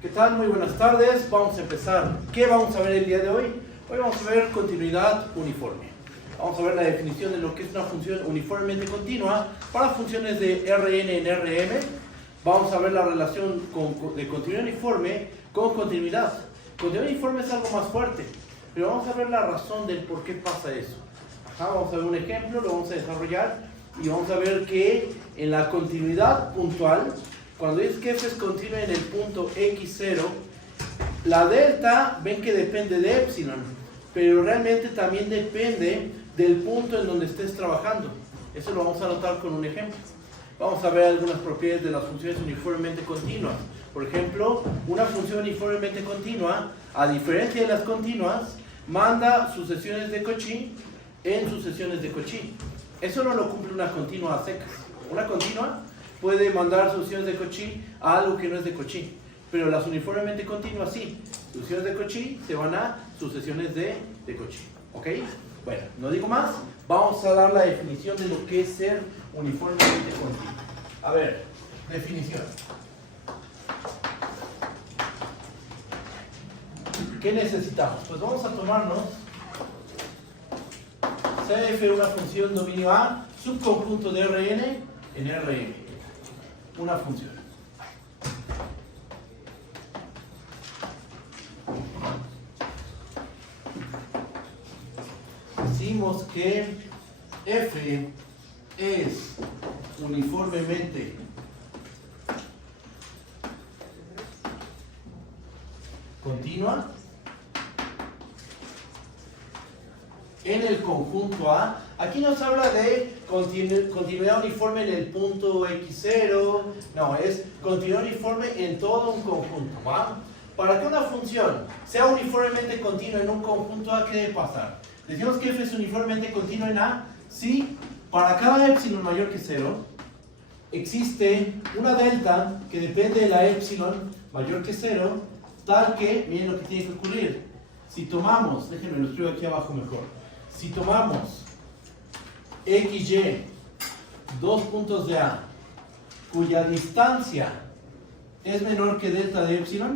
¿Qué tal? Muy buenas tardes. Vamos a empezar. ¿Qué vamos a ver el día de hoy? Hoy vamos a ver continuidad uniforme. Vamos a ver la definición de lo que es una función uniformemente continua para funciones de Rn en Rm. Vamos a ver la relación de continuidad uniforme con continuidad. Continuidad uniforme es algo más fuerte, pero vamos a ver la razón del por qué pasa eso. Vamos a ver un ejemplo, lo vamos a desarrollar y vamos a ver que en la continuidad puntual, cuando es que f es continua en el punto x0, la delta, ven que depende de epsilon, pero realmente también depende del punto en donde estés trabajando. Eso lo vamos a anotar con un ejemplo. Vamos a ver algunas propiedades de las funciones uniformemente continuas. Por ejemplo, una función uniformemente continua, a diferencia de las continuas, manda sucesiones de Cauchy en sucesiones de Cauchy. Eso no lo cumple una continua a secas. Una continua puede mandar sucesiones de Cauchy a algo que no es de Cauchy, pero las uniformemente continuas sí. Sucesiones de Cauchy se van a sucesiones de Cauchy. ¿Ok? Bueno, no digo más. Vamos a dar la definición de lo que es ser uniformemente continuo. A ver, definición. ¿Qué necesitamos? Pues vamos a tomarnos CF, una función dominio A, subconjunto de Rn en Rm. Una función. Decimos que f es uniformemente continua en el conjunto A. Aquí nos habla de continuidad uniforme en el punto x0. No, es continuidad uniforme en todo un conjunto, ¿va? Para que una función sea uniformemente continua en un conjunto A, ¿qué debe pasar? Decimos que f es uniformemente continua en A si para cada epsilon mayor que 0 existe una delta que depende de la epsilon mayor que 0, tal que, miren lo que tiene que ocurrir. Si tomamos, déjenme lo escribo aquí abajo mejor. Si tomamos XY, dos puntos de A, cuya distancia es menor que delta de epsilon,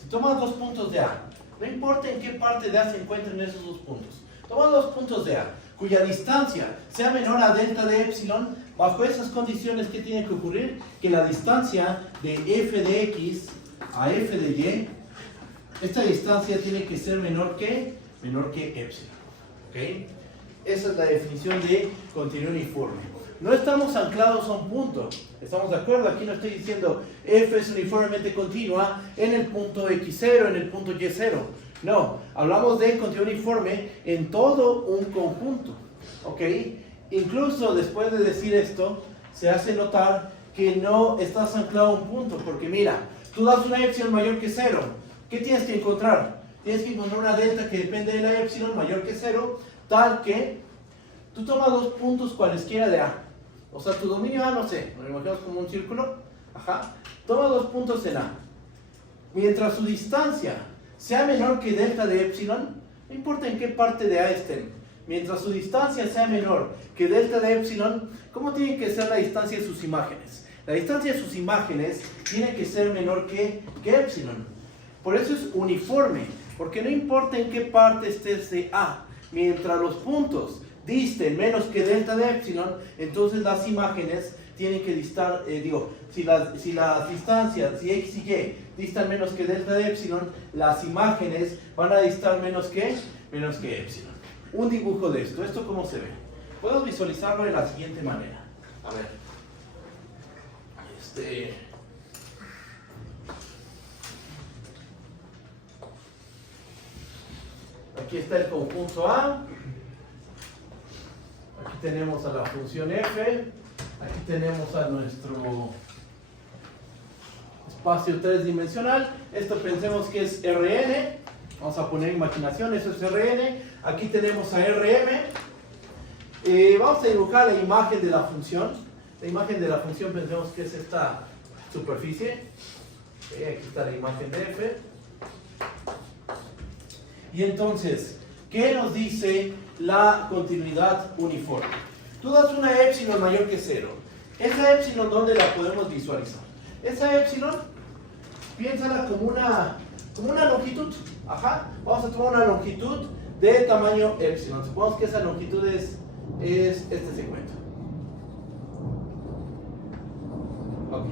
si tomas dos puntos de A, no importa en qué parte de A se encuentren esos dos puntos, tomas dos puntos de A, cuya distancia sea menor a delta de epsilon, bajo esas condiciones, ¿qué tiene que ocurrir? Que la distancia de f de x a f de y, esta distancia tiene que ser menor que epsilon. ¿Ok? Esa es la definición de continuidad uniforme. No estamos anclados a un punto. ¿Estamos de acuerdo? Aquí no estoy diciendo f es uniformemente continua en el punto x0, en el punto y0. No, hablamos de continuidad uniforme en todo un conjunto. ¿Ok? Incluso después de decir esto, se hace notar que no estás anclado a un punto, porque mira, tú das una epsilon mayor que 0. ¿Qué tienes que encontrar? Tienes que encontrar una delta que depende de la epsilon mayor que 0, tal que tú tomas dos puntos cualesquiera de A. O sea, tu dominio A, no sé, lo imaginamos como un círculo. Ajá. Toma dos puntos en A. Mientras su distancia sea menor que delta de epsilon, no importa en qué parte de A estén. Mientras su distancia sea menor que delta de epsilon, ¿cómo tiene que ser la distancia de sus imágenes? La distancia de sus imágenes tiene que ser menor que epsilon. Por eso es uniforme, porque no importa en qué parte estés de A, mientras los puntos disten menos que delta de epsilon, entonces las imágenes tienen que distar, si las distancias, si x y y distan menos que delta de epsilon, las imágenes van a distar menos que epsilon. Un dibujo de esto. ¿Esto cómo se ve? Puedo visualizarlo de la siguiente manera. A ver. Aquí está el conjunto A. Aquí tenemos a la función f. Aquí tenemos a nuestro espacio tridimensional. Esto pensemos que es Rn. Vamos a poner imaginación, eso es Rn. Aquí tenemos a Rm. Vamos a dibujar la imagen de la función. La imagen de la función pensemos que es esta superficie. Aquí está la imagen de f. Y entonces, ¿qué nos dice la continuidad uniforme. Tú das una epsilon mayor que 0. Esa epsilon, ¿dónde la podemos visualizar? Esa epsilon, piénsala como una longitud. Ajá. Vamos a tomar una longitud de tamaño epsilon. Supongamos que esa longitud es este segmento. Ok.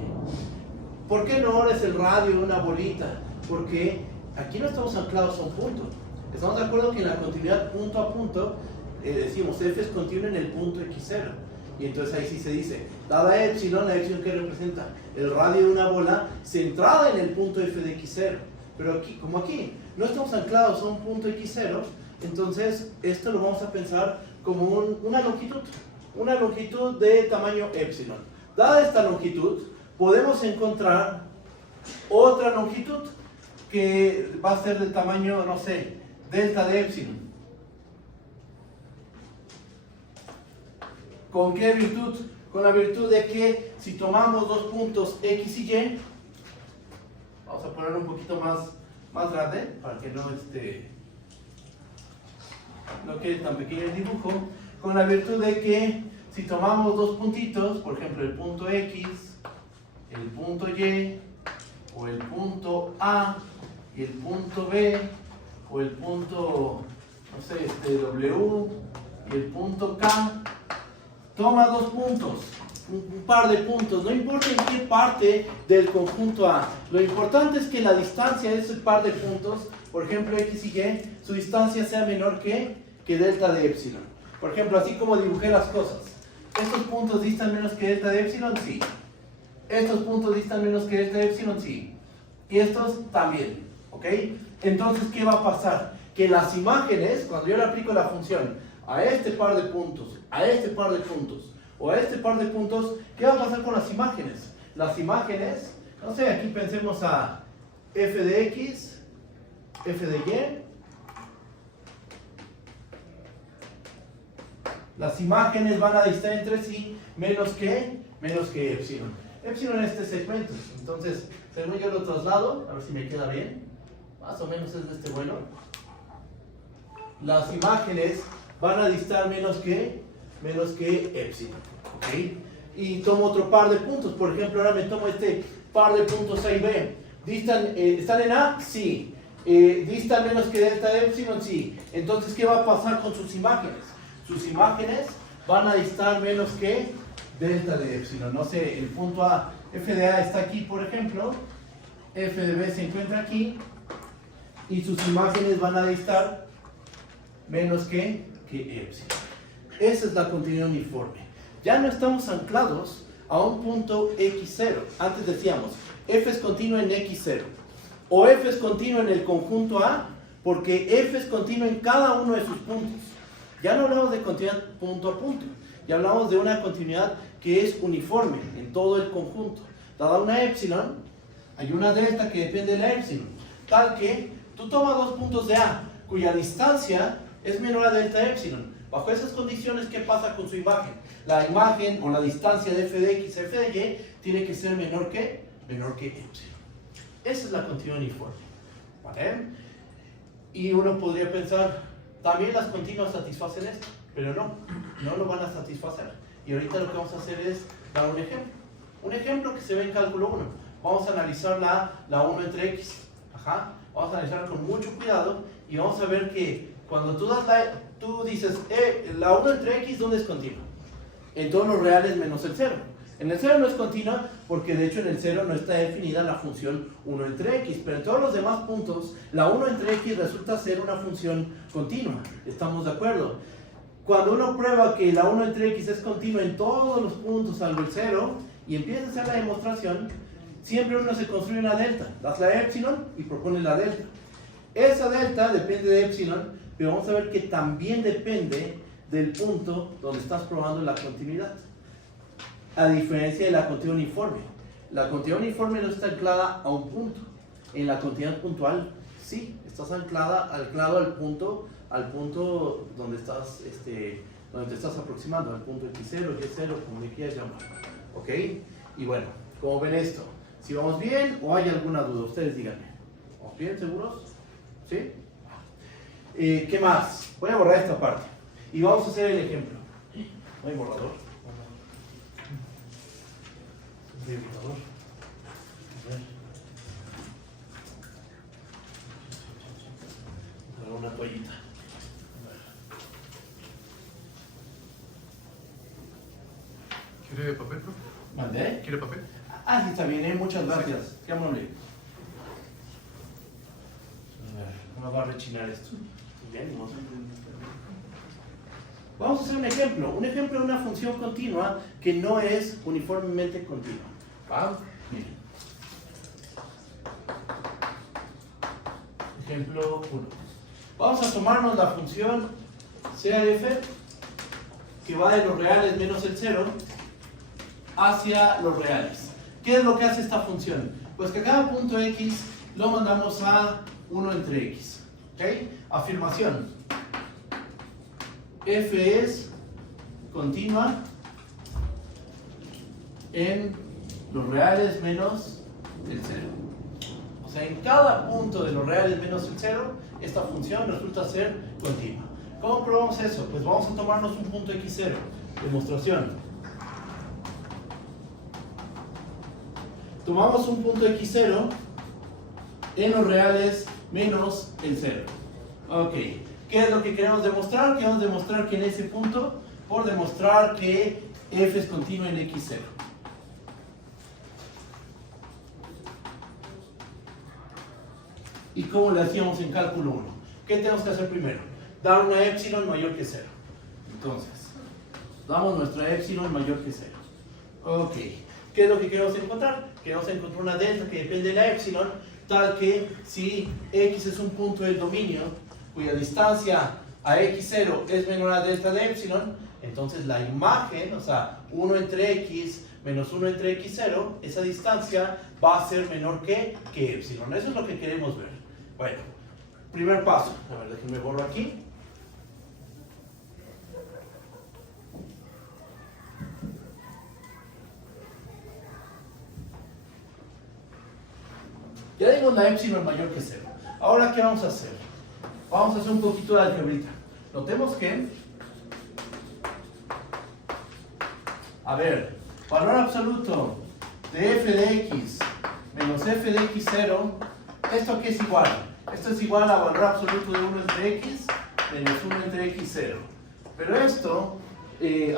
¿Por qué no ahora es el radio de una bolita? Porque aquí no estamos anclados a un punto. Estamos de acuerdo que en la continuidad punto a punto, decimos f es continuo en el punto x0. Y entonces ahí sí se dice, dada la epsilon que representa el radio de una bola centrada en el punto f de x0. Pero aquí, como aquí no estamos anclados a un punto x0, entonces esto lo vamos a pensar como una longitud de tamaño epsilon. Dada esta longitud, podemos encontrar otra longitud que va a ser de tamaño, no sé, delta de epsilon. ¿Con qué virtud? Con la virtud de que si tomamos dos puntos X y Y, vamos a poner un poquito más grande para que no quede tan pequeño el dibujo, con la virtud de que si tomamos dos puntitos, por ejemplo el punto X, el punto Y, o el punto A y el punto B, o el punto, no sé, W y el punto K, toma dos puntos, un par de puntos, no importa en qué parte del conjunto A, lo importante es que la distancia de ese par de puntos, por ejemplo X y Y, su distancia sea menor que delta de epsilon. Por ejemplo, así como dibujé las cosas, estos puntos distan menos que delta de epsilon, sí. Estos puntos distan menos que delta de epsilon, sí. Y estos también, ¿ok? Entonces, ¿qué va a pasar? Que las imágenes, cuando yo le aplico la función a este par de puntos, a este par de puntos, o a este par de puntos, ¿qué va a pasar con las imágenes? Las imágenes, no sé, aquí pensemos a f de x, f de y. Las imágenes van a distar entre sí menos que epsilon. Epsilon es este segmento, entonces, según yo lo traslado, a ver si me queda bien, más o menos es de este bueno. Las imágenes van a distar menos que epsilon, ¿ok? Y tomo otro par de puntos, por ejemplo, ahora me tomo este par de puntos A y B. ¿Están en A? Sí. ¿Distan menos que delta de epsilon? Sí. Entonces, ¿qué va a pasar con sus imágenes? Sus imágenes van a distar menos que delta de epsilon. No sé, el punto A, f de A está aquí, por ejemplo, f de B se encuentra aquí, y sus imágenes van a distar menos que epsilon. Esa es la continuidad uniforme. Ya no estamos anclados a un punto x0. Antes decíamos, f es continuo en x0, o f es continuo en el conjunto A, porque f es continuo en cada uno de sus puntos. Ya no hablamos de continuidad punto a punto, ya hablamos de una continuidad que es uniforme en todo el conjunto. Dada una epsilon, hay una delta que depende de la epsilon, tal que tú tomas dos puntos de A, cuya distancia es menor a delta epsilon. Bajo esas condiciones, ¿qué pasa con su imagen? La imagen o la distancia de f de x, f de y, tiene que ser menor que epsilon. Esa es la continuidad uniforme, ¿vale? Y uno podría pensar, también las continuas satisfacen esto, pero no lo van a satisfacer. Y ahorita lo que vamos a hacer es dar un ejemplo. Un ejemplo que se ve en cálculo 1. Vamos a analizar la 1 entre x. Ajá. Vamos a analizar con mucho cuidado y vamos a ver que cuando tú dices, la 1 entre x, ¿dónde es continua? En todos los reales menos el 0. En el 0 no es continua porque de hecho en el 0 no está definida la función 1 entre x, pero en todos los demás puntos la 1 entre x resulta ser una función continua. ¿Estamos de acuerdo? Cuando uno prueba que la 1 entre x es continua en todos los puntos salvo el 0 y empieza a hacer la demostración, siempre uno se construye una delta. Das la epsilon y propone la delta. Esa delta depende de epsilon, pero vamos a ver que también depende del punto donde estás probando la continuidad. A diferencia de la continuidad uniforme. La continuidad uniforme no está anclada a un punto. En la continuidad puntual, sí, estás anclado al punto donde estás, donde te estás aproximando, al punto x0, y0, como le quieras llamar. ¿Ok? Y bueno, ¿cómo ven esto? ¿Si vamos bien o hay alguna duda? Ustedes díganme. ¿Vamos bien, seguros? ¿Sí? ¿Qué más? Voy a borrar esta parte. Y vamos a hacer el ejemplo. ¿No hay borrador? ¿No hay borrador? A ver. Una toallita. ¿Quiere papel, profe? ¿Mandé? ¿Quiere papel? Ah, sí, está bien, muchas gracias. Qué amable. A ver, ¿cómo va a rechinar esto? Bien, ¿no? Vamos a hacer un ejemplo de una función continua que no es uniformemente continua. ¿Va? Miren. Ejemplo 1. Vamos a tomarnos la función CAF que va de los reales menos el 0 hacia los reales. ¿Qué es lo que hace esta función? Pues que cada punto x lo mandamos a 1 entre x. ¿Ok? Afirmación. F es continua en los reales menos el 0. O sea, en cada punto de los reales menos el 0, esta función resulta ser continua. ¿Cómo probamos eso? Pues vamos a tomarnos un punto x0. Demostración. Tomamos un punto x0 en los reales menos el 0. Ok. ¿Qué es lo que queremos demostrar? Queremos demostrar que en ese punto, por demostrar que f es continua en x0. ¿Y cómo lo hacíamos en cálculo 1? ¿Qué tenemos que hacer primero? Dar una epsilon mayor que 0. Entonces, damos nuestra epsilon mayor que 0. Ok. ¿Qué es lo que queremos encontrar? Queremos encontrar una delta que depende de la epsilon, tal que si x es un punto del dominio cuya distancia a x0 es menor a delta de epsilon, entonces la imagen, o sea, 1 entre x menos 1 entre x0, esa distancia va a ser menor que epsilon. Eso es lo que queremos ver. Bueno, primer paso. A ver, déjenme borro aquí. Ya dimos la epsilon mayor que 0. Ahora, ¿qué vamos a hacer? Vamos a hacer un poquito de algebrita. Notemos que, a ver, valor absoluto de f de x menos f de x0, ¿esto a qué es igual? Esto es igual a valor absoluto de 1 entre x menos 1 entre x0. Pero esto,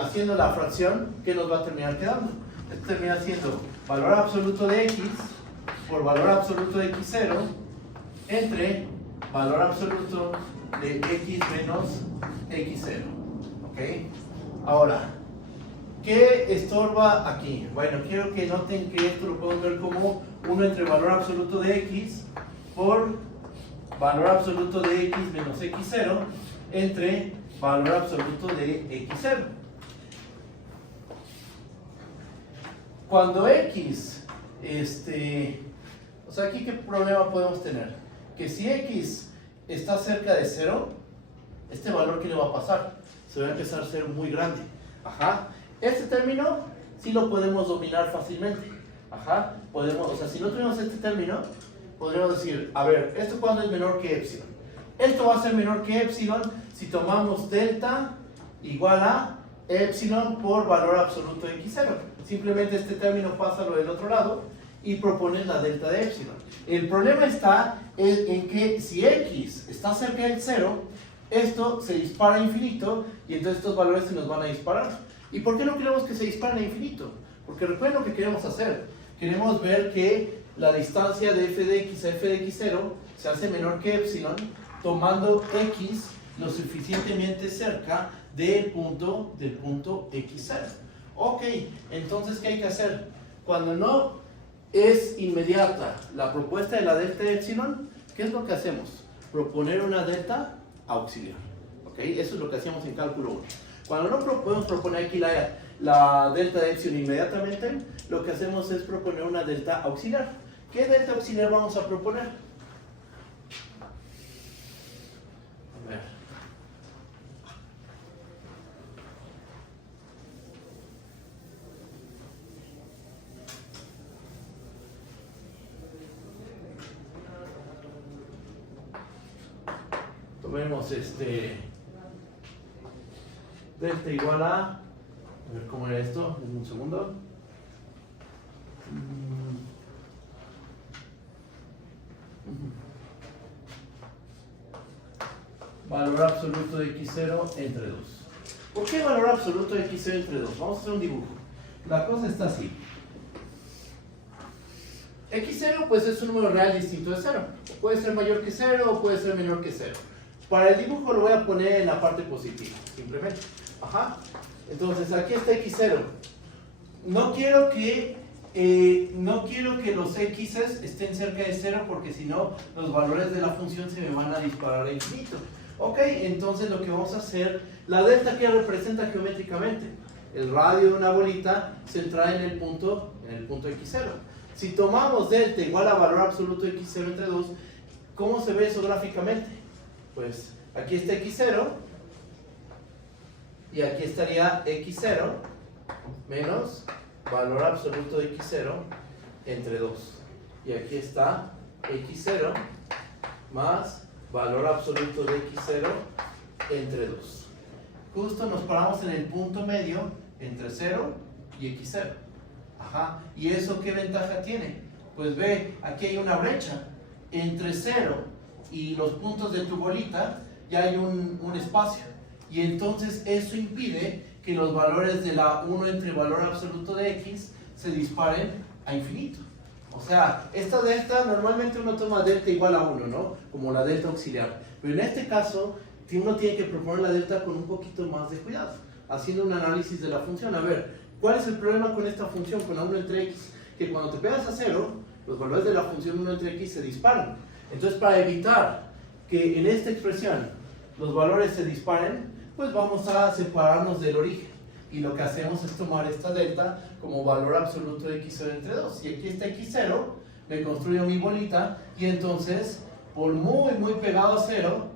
haciendo la fracción, ¿qué nos va a terminar quedando? Esto termina siendo valor absoluto de x por valor absoluto de x0 entre valor absoluto de x menos x0. ¿Ok? Ahora, ¿qué estorba aquí? Bueno, quiero que noten que esto lo podemos ver como 1 entre valor absoluto de x por valor absoluto de x menos x0 entre valor absoluto de x0. Cuando x, o sea, aquí ¿qué problema podemos tener? Que si x está cerca de 0, este valor, ¿qué le va a pasar? Se va a empezar a ser muy grande. Ajá. Este término sí lo podemos dominar fácilmente. Ajá. Podemos, o sea, si no tenemos este término, podríamos decir, a ver, ¿esto cuándo es menor que epsilon? Esto va a ser menor que epsilon si tomamos delta igual a epsilon por valor absoluto de x0. Simplemente este término pásalo del otro lado y propones la delta de epsilon. El problema está en que si x está cerca del 0, esto se dispara a infinito y entonces estos valores se nos van a disparar. ¿Y por qué no queremos que se disparen a infinito? Porque recuerden lo que queremos hacer. Queremos ver que la distancia de f de x a f de x0 se hace menor que epsilon tomando x lo suficientemente cerca del punto x0. Ok, entonces ¿qué hay que hacer? Cuando no es inmediata la propuesta de la delta de epsilon, ¿qué es lo que hacemos? Proponer una delta auxiliar. ¿Ok? Eso es lo que hacíamos en cálculo 1. Cuando no podemos proponer aquí la delta de epsilon inmediatamente, lo que hacemos es proponer una delta auxiliar. ¿Qué delta auxiliar vamos a proponer? A ver. Tomemos delta igual a ver cómo era esto, en un segundo. Valor absoluto de x0 entre 2. ¿Por qué valor absoluto de x0 entre 2? Vamos a hacer un dibujo. La cosa está así. x0 pues es un número real distinto de 0. Puede ser mayor que 0 o puede ser menor que 0. Para el dibujo lo voy a poner en la parte positiva, simplemente. Ajá. Entonces aquí está x0. No quiero que los x estén cerca de 0 porque si no los valores de la función se me van a disparar a infinito. Ok, entonces lo que vamos a hacer, la delta que representa geométricamente, el radio de una bolita centrada en el punto x0. Si tomamos delta igual a valor absoluto de x0 entre 2, ¿cómo se ve eso gráficamente? Pues aquí está x0 y aquí estaría x0 menos valor absoluto de x0 entre 2. Y aquí está x0 más valor absoluto de x0 entre 2. Justo nos paramos en el punto medio entre 0 y x0. Ajá. ¿Y eso qué ventaja tiene? Pues ve, aquí hay una brecha entre 0 y los puntos de tu bolita, ya hay un espacio. Y entonces eso impide que los valores de la 1 entre valor absoluto de x se disparen a infinito. O sea, esta delta, normalmente uno toma delta igual a 1, ¿no? Como la delta auxiliar. Pero en este caso, uno tiene que proponer la delta con un poquito más de cuidado, haciendo un análisis de la función. A ver, ¿cuál es el problema con esta función, con la 1 entre x? Que cuando te pegas a 0, los valores de la función 1 entre x se disparan. Entonces, para evitar que en esta expresión los valores se disparen, pues vamos a separarnos del origen. Y lo que hacemos es tomar esta delta como valor absoluto de x0 entre 2. Y aquí está x0, me construyo mi bolita, y entonces, por muy pegado a 0,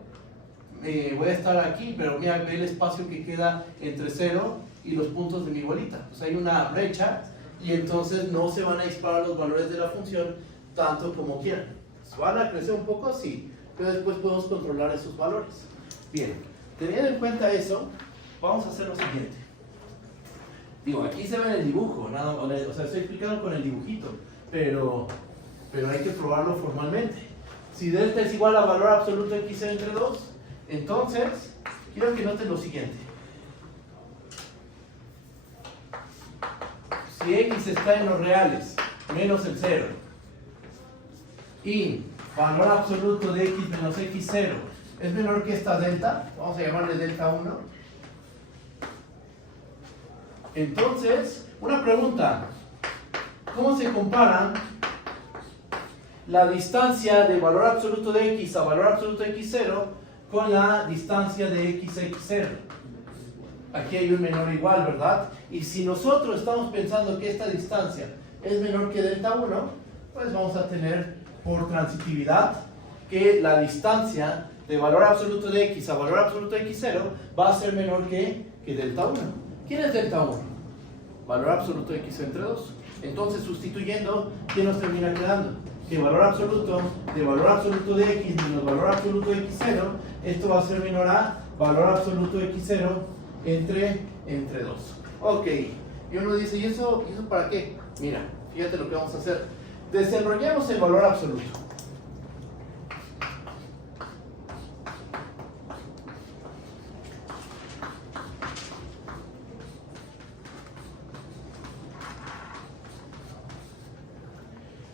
voy a estar aquí, pero mira, ve el espacio que queda entre 0 y los puntos de mi bolita. Pues hay una brecha, y entonces no se van a disparar los valores de la función tanto como quieran. Pues van a crecer un poco, sí, pero después podemos controlar esos valores. Bien, teniendo en cuenta eso, vamos a hacer lo siguiente. Digo, aquí se ve en el dibujo, o sea, estoy explicando con el dibujito, pero hay que probarlo formalmente. Si delta es igual a valor absoluto de x0 entre 2, entonces, quiero que noten lo siguiente. Si x está en los reales, menos el 0, y valor absoluto de x menos x0 es menor que esta delta, vamos a llamarle delta 1, entonces, una pregunta, ¿cómo se comparan la distancia de valor absoluto de x a valor absoluto de x0 con la distancia de x a x0? Aquí hay un menor igual, ¿verdad? Y si nosotros estamos pensando que esta distancia es menor que delta 1, pues vamos a tener por transitividad que la distancia de valor absoluto de x a valor absoluto de x0 va a ser menor que delta 1. ¿Quién es delta 1? Valor absoluto de x entre 2. Entonces, sustituyendo, ¿qué nos termina quedando? Que valor absoluto de valor absoluto de x menos valor absoluto de x0, esto va a ser menor a valor absoluto de x0 entre 2. Ok, y uno dice, ¿y eso para qué? Mira, fíjate lo que vamos a hacer. Desenrollemos el valor absoluto.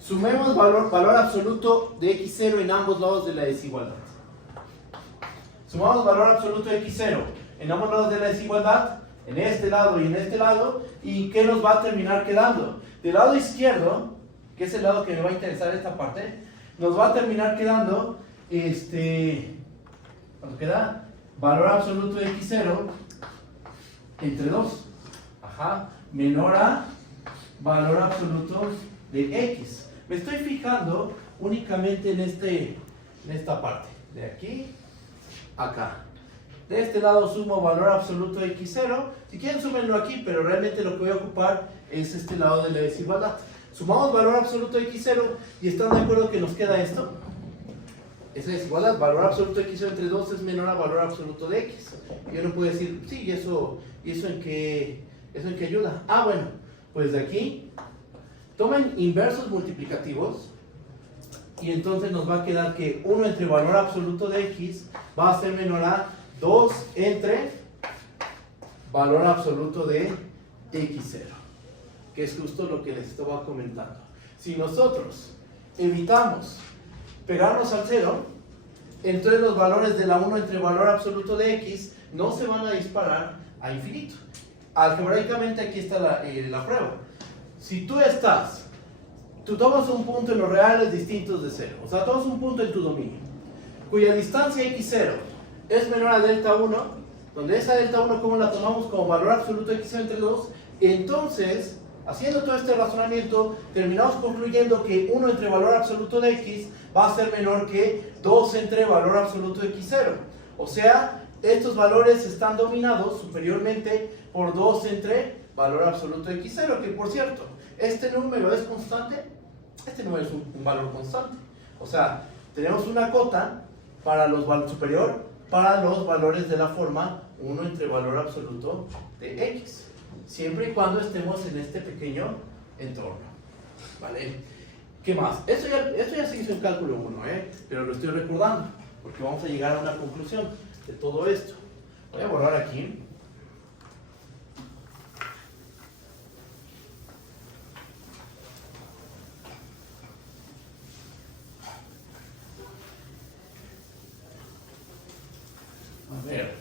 Sumemos valor absoluto de x0 en ambos lados de la desigualdad. Sumamos valor absoluto de x0 en ambos lados de la desigualdad, en este lado y en este lado, ¿y qué nos va a terminar quedando? Del lado izquierdo, que es el lado que me va a interesar esta parte, nos va a terminar quedando, ¿cuánto queda? Valor absoluto de x0 entre 2, menor a valor absoluto de x. Me estoy fijando únicamente en esta parte, de aquí a acá. De este lado sumo valor absoluto de x0. Si quieren, súmenlo aquí, pero realmente lo que voy a ocupar es este lado de la desigualdad. Sumamos valor absoluto de x0 y ¿están de acuerdo que nos queda esto? esa desigualdad, valor absoluto de x0 entre 2 es menor a valor absoluto de x. Y uno puede decir, sí, ¿y eso en qué ayuda? Ah, bueno, pues de aquí, tomen inversos multiplicativos y entonces nos va a quedar que 1 entre valor absoluto de x va a ser menor a 2 entre valor absoluto de x0, que es justo lo que les estaba comentando. Si nosotros evitamos pegarnos al 0, entonces los valores de la 1 entre valor absoluto de x no se van a disparar a infinito. Algebraicamente aquí está la prueba. Si tú tomas un punto en los reales distintos de 0, o sea, tomas un punto en tu dominio, cuya distancia x0 es menor a delta 1, donde esa delta 1, ¿cómo la tomamos? Como valor absoluto de x0 entre 2, entonces, haciendo todo este razonamiento, terminamos concluyendo que 1 entre valor absoluto de x va a ser menor que 2 entre valor absoluto de x0. O sea, estos valores están dominados superiormente por 2 entre valor absoluto de x0, que por cierto, este número es constante, este número es un valor constante. O sea, tenemos una cota para superior para los valores de la forma 1 entre valor absoluto de x, siempre y cuando estemos en este pequeño entorno, ¿vale? ¿Qué más? Esto ya se hizo en cálculo 1, pero lo estoy recordando, porque vamos a llegar a una conclusión de todo esto. Voy a borrar aquí. A ver.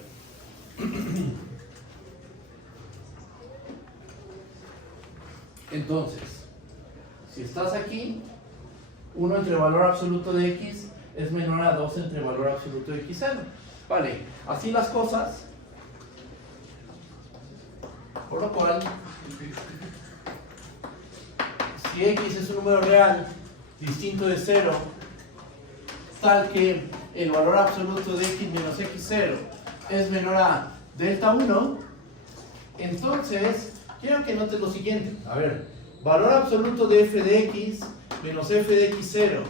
Entonces, si estás aquí, 1 entre valor absoluto de x es menor a 2 entre valor absoluto de x0. Vale, así las cosas. Por lo cual, si x es un número real distinto de 0, tal que el valor absoluto de x menos x0 es menor a delta 1, entonces quiero que notes lo siguiente. A ver, valor absoluto de f de x menos f de x0.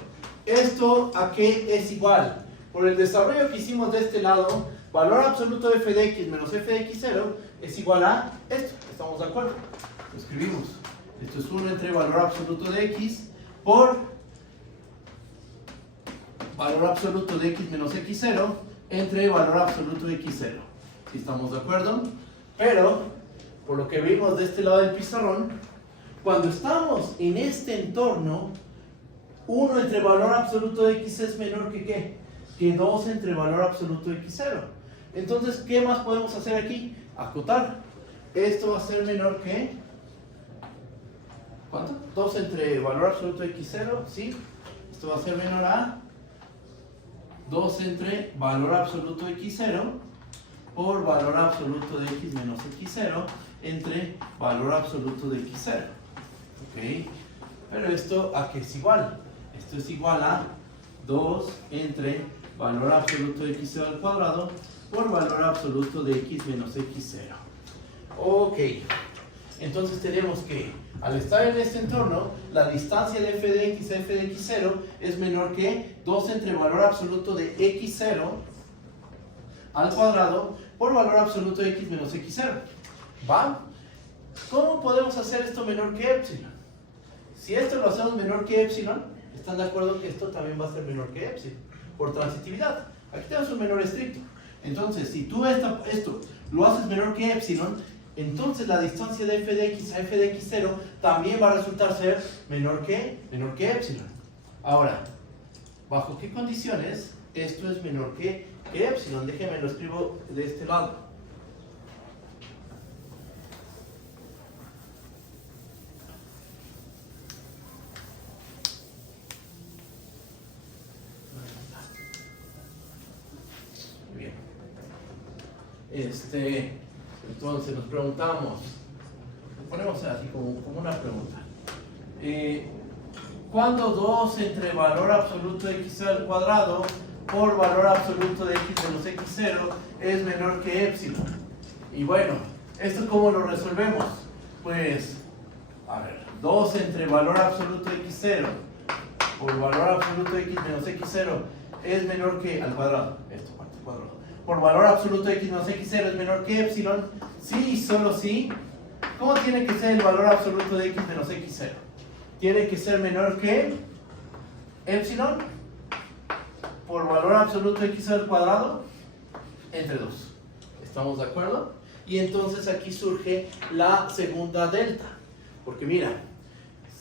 ¿Esto a qué es igual? Por el desarrollo que hicimos de este lado, valor absoluto de f de x menos f de x0 es igual a esto. ¿Estamos de acuerdo? Lo escribimos. Esto es 1 entre valor absoluto de x por valor absoluto de x menos x0 entre valor absoluto de x0. ¿Sí estamos de acuerdo? Pero, por lo que vimos de este lado del pizarrón, cuando estamos en este entorno, 1 entre valor absoluto de x es menor que ¿qué? Que 2 entre valor absoluto de x0. Entonces, ¿qué más podemos hacer aquí? Acotar. Esto va a ser menor que... ¿cuánto? 2 entre valor absoluto de x0, ¿sí? Esto va a ser menor a 2 entre valor absoluto de x0 por valor absoluto de x menos x0 entre valor absoluto de x0. ¿Ok? Pero esto ¿a qué es igual? Esto es igual a 2 entre valor absoluto de x0 al cuadrado por valor absoluto de x menos x0. Ok. Entonces tenemos que al estar en este entorno, la distancia de f de x a f de x0 es menor que 2 entre valor absoluto de x0 al cuadrado por valor absoluto de x menos x0. ¿Va? ¿Cómo podemos hacer esto menor que epsilon? Si esto lo hacemos menor que epsilon, ¿están de acuerdo que esto también va a ser menor que epsilon? Por transitividad. Aquí tenemos un menor estricto. Entonces, si tú esto lo haces menor que epsilon, entonces la distancia de f de x a f de x0 también va a resultar ser menor que epsilon. Ahora, ¿bajo qué condiciones esto es menor que epsilon? Déjenme lo escribo de este lado. Bien. Entonces nos preguntamos, ponemos así como una pregunta. ¿Cuándo 2 entre valor absoluto de x0 al cuadrado por valor absoluto de x menos x0 es menor que epsilon? Y bueno, ¿esto cómo lo resolvemos? Pues, a ver, 2 entre valor absoluto de x0 por valor absoluto de x menos x0 es menor que al cuadrado, esto parte al cuadrado, por valor absoluto de x menos x0 es menor que epsilon, sí y solo sí. ¿Cómo tiene que ser el valor absoluto de x menos x0? Tiene que ser menor que epsilon por valor absoluto de x al cuadrado entre 2. ¿Estamos de acuerdo? Y entonces aquí surge la segunda delta. Porque mira,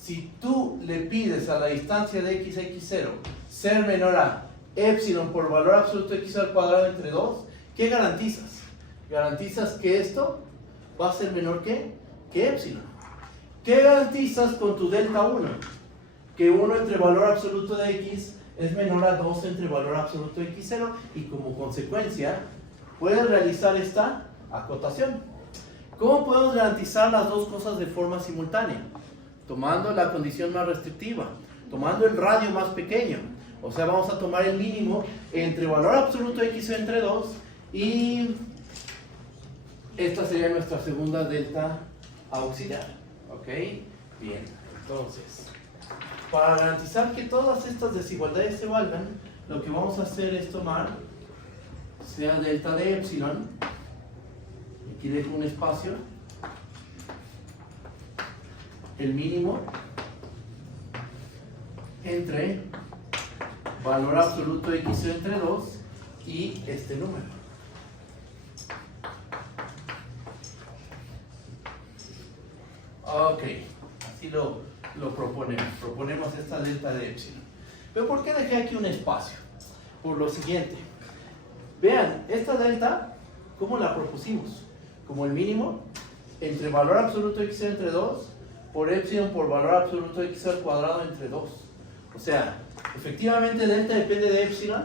si tú le pides a la distancia de x a x0 ser menor a epsilon por valor absoluto de x al cuadrado entre 2, ¿qué garantizas? Garantizas que esto va a ser menor que epsilon. ¿Qué garantizas con tu delta 1? Que 1 entre valor absoluto de x es menor a 2 entre valor absoluto de x0 y como consecuencia puedes realizar esta acotación. ¿Cómo podemos garantizar las dos cosas de forma simultánea? Tomando la condición más restrictiva, tomando el radio más pequeño. O sea, vamos a tomar el mínimo entre valor absoluto de x entre 2 y esta sería nuestra segunda delta auxiliar. ¿Ok? Bien, entonces, para garantizar que todas estas desigualdades se valgan, lo que vamos a hacer es tomar, sea delta de epsilon, aquí dejo un espacio, el mínimo entre valor absoluto de x entre 2 y este número. Ok, así lo proponemos esta delta de epsilon. Pero ¿por qué dejé aquí un espacio? Por lo siguiente, vean, esta delta, ¿cómo la propusimos? Como el mínimo entre valor absoluto de x entre 2 por epsilon por valor absoluto de x al cuadrado entre 2. O sea, efectivamente delta depende de epsilon,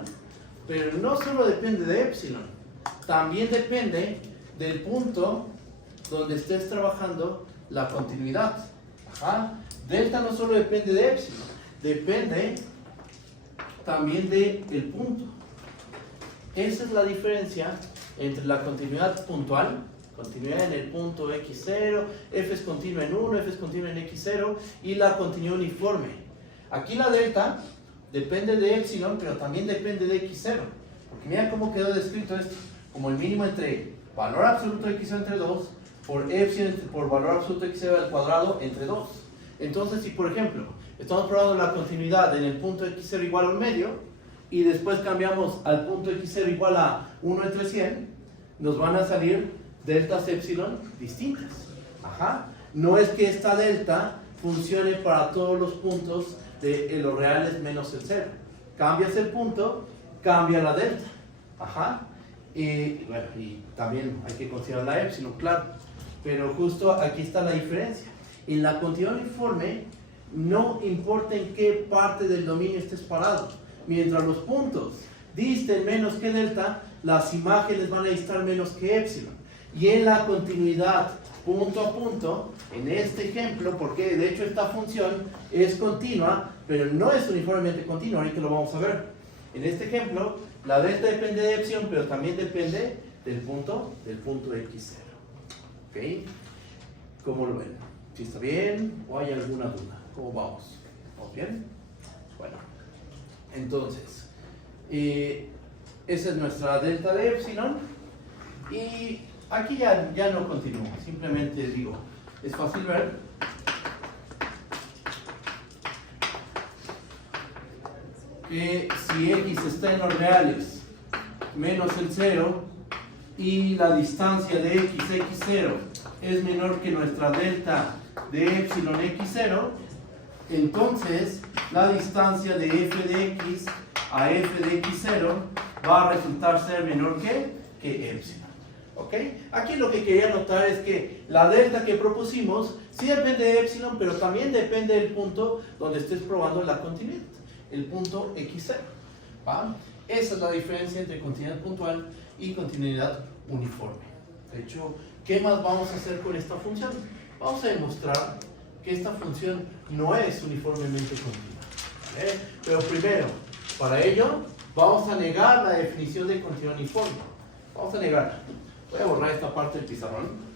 pero no solo depende de epsilon, también depende del punto donde estés trabajando la continuidad. Ajá. Delta no solo depende de epsilon, depende también del punto. Esa es la diferencia entre la continuidad puntual, continuidad en el punto x0, f es continua en 1, f es continua en x0, y la continuidad uniforme. Aquí la delta depende de epsilon, pero también depende de x0. Porque mira cómo quedó descrito esto, como el mínimo entre valor absoluto de x0 entre 2 por epsilon por valor absoluto de x0 al cuadrado entre 2. Entonces, si por ejemplo, estamos probando la continuidad en el punto x0 igual a 1 medio, y después cambiamos al punto x0 igual a 1 entre 100, nos van a salir deltas epsilon distintas. Ajá. No es que esta delta funcione para todos los puntos de los reales menos el 0. Cambias el punto, cambia la delta. Ajá. Y bueno, y también hay que considerar la epsilon, claro. Pero justo aquí está la diferencia. En la continuidad uniforme, no importa en qué parte del dominio estés parado. Mientras los puntos disten menos que delta, las imágenes van a distar menos que epsilon. Y en la continuidad punto a punto, en este ejemplo, porque de hecho esta función es continua, pero no es uniformemente continua, ahorita lo vamos a ver. En este ejemplo, la delta depende de epsilon, pero también depende del punto x0. ¿Ok? ¿Cómo lo ven? ¿Si está bien o hay alguna duda? ¿Cómo vamos? ¿Vamos bien? Bueno, entonces, esa es nuestra delta de epsilon. Y aquí ya no continúo, simplemente digo, es fácil ver. Que si x está en los reales menos el 0 y la distancia de x, x0 es menor que nuestra delta de epsilon x0, entonces la distancia de f de x a f de x0 va a resultar ser menor que epsilon. ¿Ok? Aquí lo que quería notar es que la delta que propusimos sí depende de epsilon, pero también depende del punto donde estés probando la continuidad, el punto x0. ¿Va? Esa es la diferencia entre continuidad puntual y continuidad uniforme. De hecho, ¿qué más vamos a hacer con esta función? Vamos a demostrar que esta función no es uniformemente continua. ¿Vale? Pero primero, para ello, vamos a negar la definición de continuidad uniforme. Vamos a negarla. Voy a borrar esta parte del pizarrón.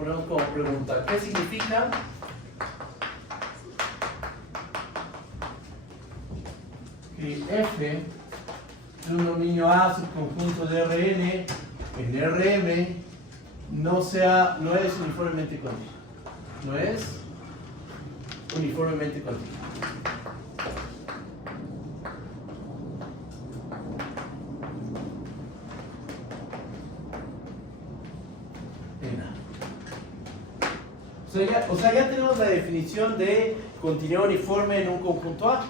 ponemos como pregunta, ¿qué significa? Que F de un dominio A subconjunto de Rn en Rm no es uniformemente continuo. No es uniformemente continuo. O sea, ya tenemos la definición de continuidad uniforme en un conjunto A.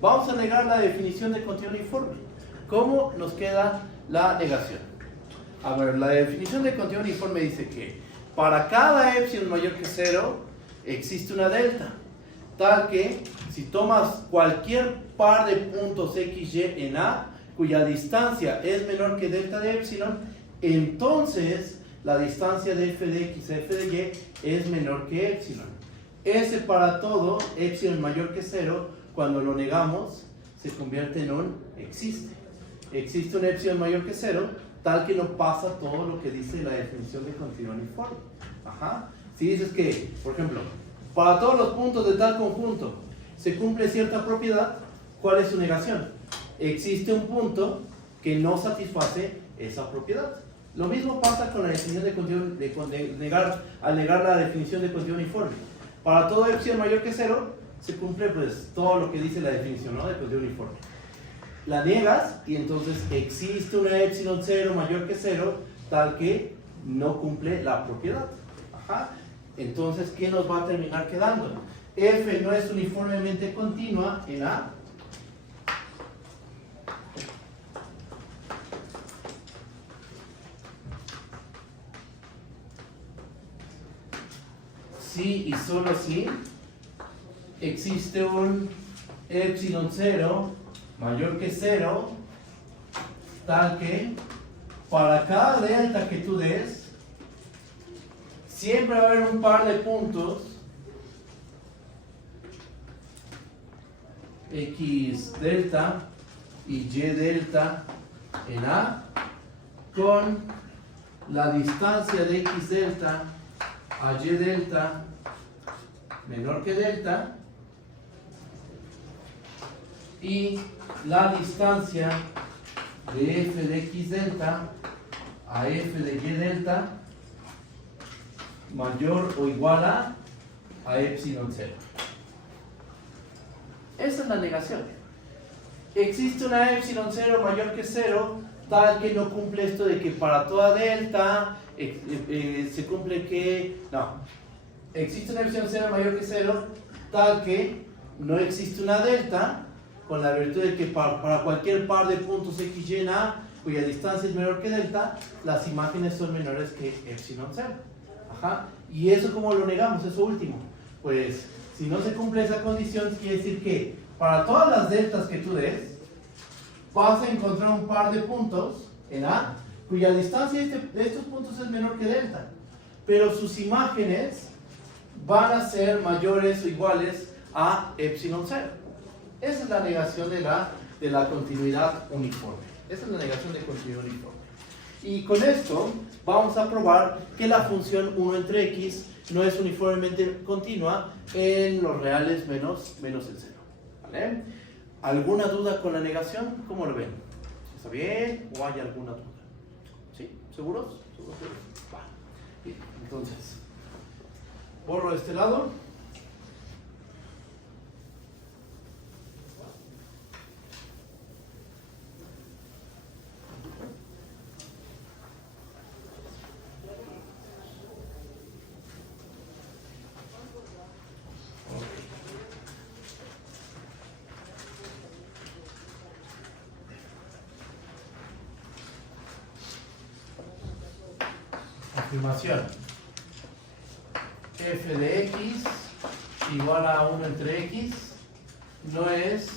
Vamos a negar la definición de continuidad uniforme. ¿Cómo nos queda la negación? A ver, la definición de continuidad uniforme dice que para cada epsilon mayor que 0 existe una delta, tal que si tomas cualquier par de puntos x, y en A, cuya distancia es menor que delta de epsilon, entonces la distancia de f de x a f de y es menor que epsilon. S para todo, epsilon mayor que 0, cuando lo negamos, se convierte en un existe. Existe un epsilon mayor que 0, tal que no pasa todo lo que dice la definición de continuidad uniforme. Ajá. Si dices que, por ejemplo, para todos los puntos de tal conjunto se cumple cierta propiedad, ¿cuál es su negación? Existe un punto que no satisface esa propiedad. Lo mismo pasa con la definición al negar la definición de continuidad uniforme. Para todo epsilon mayor que 0 se cumple pues todo lo que dice la definición, ¿no?, de continuidad uniforme. La niegas y entonces existe una epsilon 0 mayor que 0 tal que no cumple la propiedad. Ajá. Entonces, ¿qué nos va a terminar quedando? F no es uniformemente continua en A. Si y solo si existe un epsilon 0 mayor que 0 tal que para cada delta que tú des siempre va a haber un par de puntos x delta y y delta en A con la distancia de x delta a y delta menor que delta y la distancia de f de x delta a f de y delta mayor o igual a epsilon 0. Esa es la negación. Existe una epsilon 0 mayor que 0 tal que no cumple esto de que para toda delta se cumple que no. Existe una epsilon 0 mayor que 0 tal que no existe una delta con la virtud de que para cualquier par de puntos x, y en A cuya distancia es menor que delta, las imágenes son menores que epsilon 0. Ajá. ¿Y eso cómo lo negamos? Eso último. Pues si no se cumple esa condición, quiere decir que para todas las deltas que tú des, vas a encontrar un par de puntos en A cuya distancia de estos puntos es menor que delta, pero sus imágenes van a ser mayores o iguales a epsilon 0. Esa es la negación de la continuidad uniforme. Esa es la negación de continuidad uniforme. Y con esto vamos a probar que la función 1 entre x no es uniformemente continua en los reales menos el 0. ¿Vale? ¿Alguna duda con la negación? ¿Cómo lo ven? ¿Está bien o hay alguna duda? ¿Sí? ¿Seguros? ¿Seguros? Va. Bien, entonces, borro de este lado. Afirmación. F de x igual a 1 entre x no es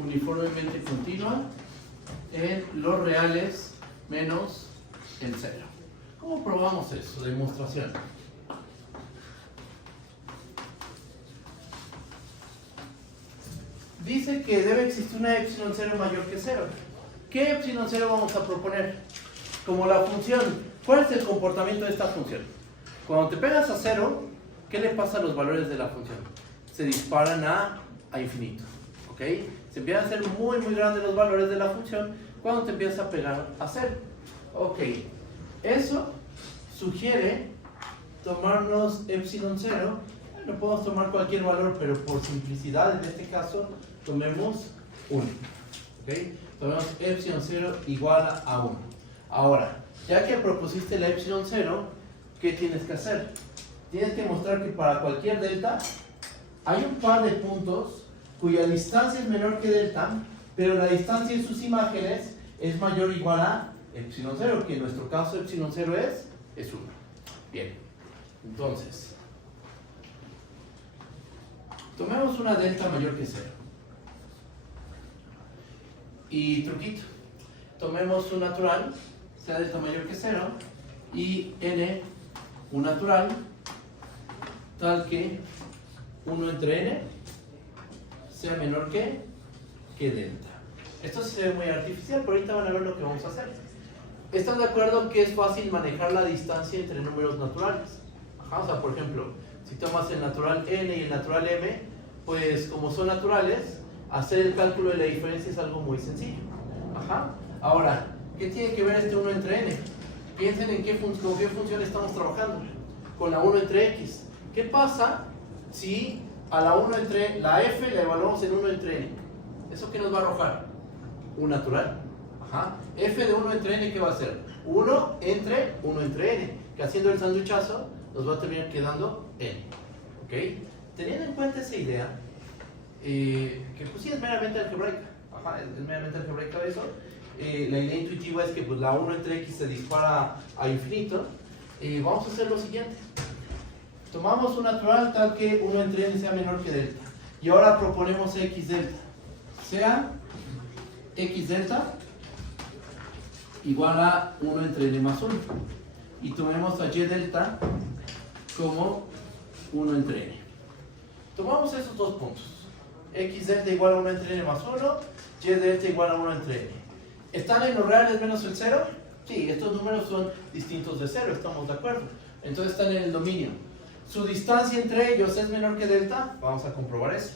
uniformemente continua en los reales menos el 0. ¿Cómo probamos eso? Demostración. Dice que debe existir una epsilon 0 mayor que 0. ¿Qué epsilon 0 vamos a proponer? Como la función, ¿cuál es el comportamiento de esta función? Cuando te pegas a 0, ¿qué le pasa a los valores de la función? Se disparan a infinito, ¿ok? Se empiezan a hacer muy grandes los valores de la función cuando te empiezas a pegar a 0. Ok, eso sugiere tomarnos epsilon 0. No podemos tomar cualquier valor, pero por simplicidad en este caso tomemos 1. ¿Ok? Tomemos epsilon 0 igual a 1. Ahora, ya que propusiste el epsilon 0, ¿qué tienes que hacer? Tienes que mostrar que para cualquier delta hay un par de puntos cuya distancia es menor que delta, pero la distancia de sus imágenes es mayor o igual a epsilon 0, que en nuestro caso epsilon 0 es 1. Bien, entonces, tomemos una delta mayor que 0. Y truquito, tomemos un natural, sea delta mayor que 0, y n, un natural, tal que 1 entre n sea menor que delta. Esto se ve muy artificial, pero ahorita van a ver lo que vamos a hacer. ¿Están de acuerdo que es fácil manejar la distancia entre números naturales? Ajá, o sea, por ejemplo, si tomas el natural n y el natural m, pues como son naturales, hacer el cálculo de la diferencia es algo muy sencillo. Ajá. Ahora, ¿qué tiene que ver este 1 entre n? Piensen en con qué función estamos trabajando. Con la 1 entre x. ¿Qué pasa si a la 1 entre la f la evaluamos en 1 entre n? ¿Eso qué nos va a arrojar? Un natural. Ajá. F de 1 entre n, ¿qué va a ser? 1 entre n, que haciendo el sanduchazo nos va a terminar quedando n. ¿Ok? Teniendo en cuenta esa idea, que pues sí es meramente algebraica. Ajá, es meramente algebraica eso. La idea intuitiva es que pues, la 1 entre x se dispara a infinito. Vamos a hacer lo siguiente. Tomamos un natural tal que 1 entre n sea menor que delta. Y ahora proponemos x delta. Sea x delta igual a 1 entre n más 1. Y tomemos a y delta como 1 entre n. Tomamos esos dos puntos. X delta igual a 1 entre n más 1, y delta igual a 1 entre n. ¿Están en los reales menos el 0? Sí, estos números son distintos de 0, estamos de acuerdo. Entonces están en el dominio. ¿Su distancia entre ellos es menor que delta? Vamos a comprobar eso.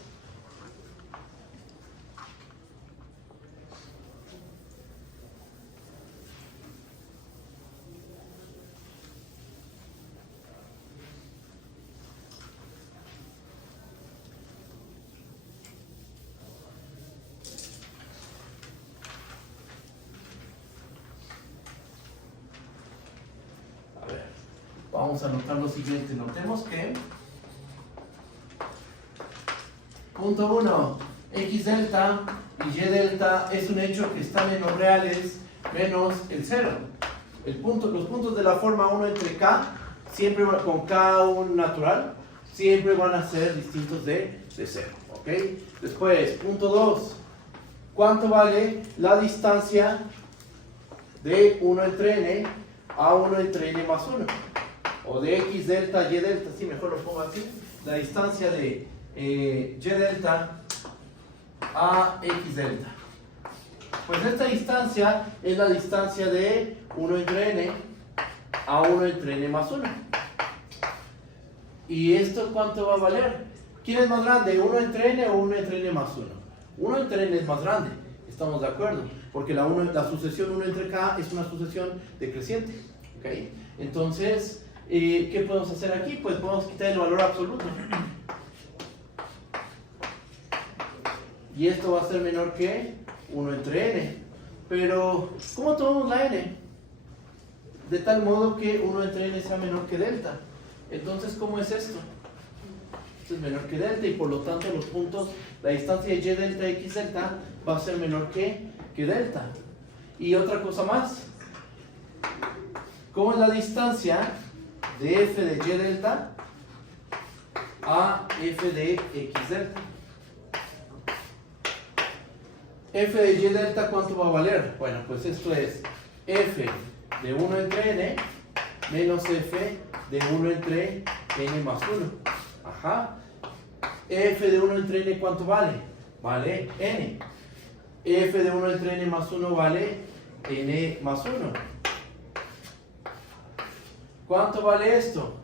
Vamos a notar lo siguiente. Notemos que punto 1, x delta y y delta es un hecho que están en los reales menos el 0. Los puntos de la forma 1 entre k, siempre con k un natural, siempre van a ser distintos de 0. ¿Ok? Después, punto 2. ¿Cuánto vale la distancia de 1 entre n a 1 entre n más 1? O de x delta, y delta, sí, mejor lo pongo así. La distancia de y delta a x delta. Pues esta distancia es la distancia de 1 entre n a 1 entre n más 1. ¿Y esto cuánto va a valer? ¿Quién es más grande? ¿1 entre n o 1 entre n más 1? 1 entre n es más grande, estamos de acuerdo, porque la sucesión 1 entre k es una sucesión decreciente. ¿Okay? Entonces, ¿qué podemos hacer aquí? Pues podemos quitar el valor absoluto. Y esto va a ser menor que 1 entre n. Pero, ¿cómo tomamos la n? De tal modo que 1 entre n sea menor que delta. Entonces, ¿cómo es esto? Esto es menor que delta y por lo tanto los puntos, la distancia de y delta y x delta va a ser menor que delta. Y otra cosa más. ¿Cómo es la distancia de f de y delta a f de x delta? F de y delta, ¿cuánto va a valer? Bueno, pues esto es f de 1 entre n menos f de 1 entre n más 1. Ajá. F de 1 entre n, ¿cuánto vale? Vale n. F de 1 entre n más 1 vale n más 1. ¿Cuánto vale esto?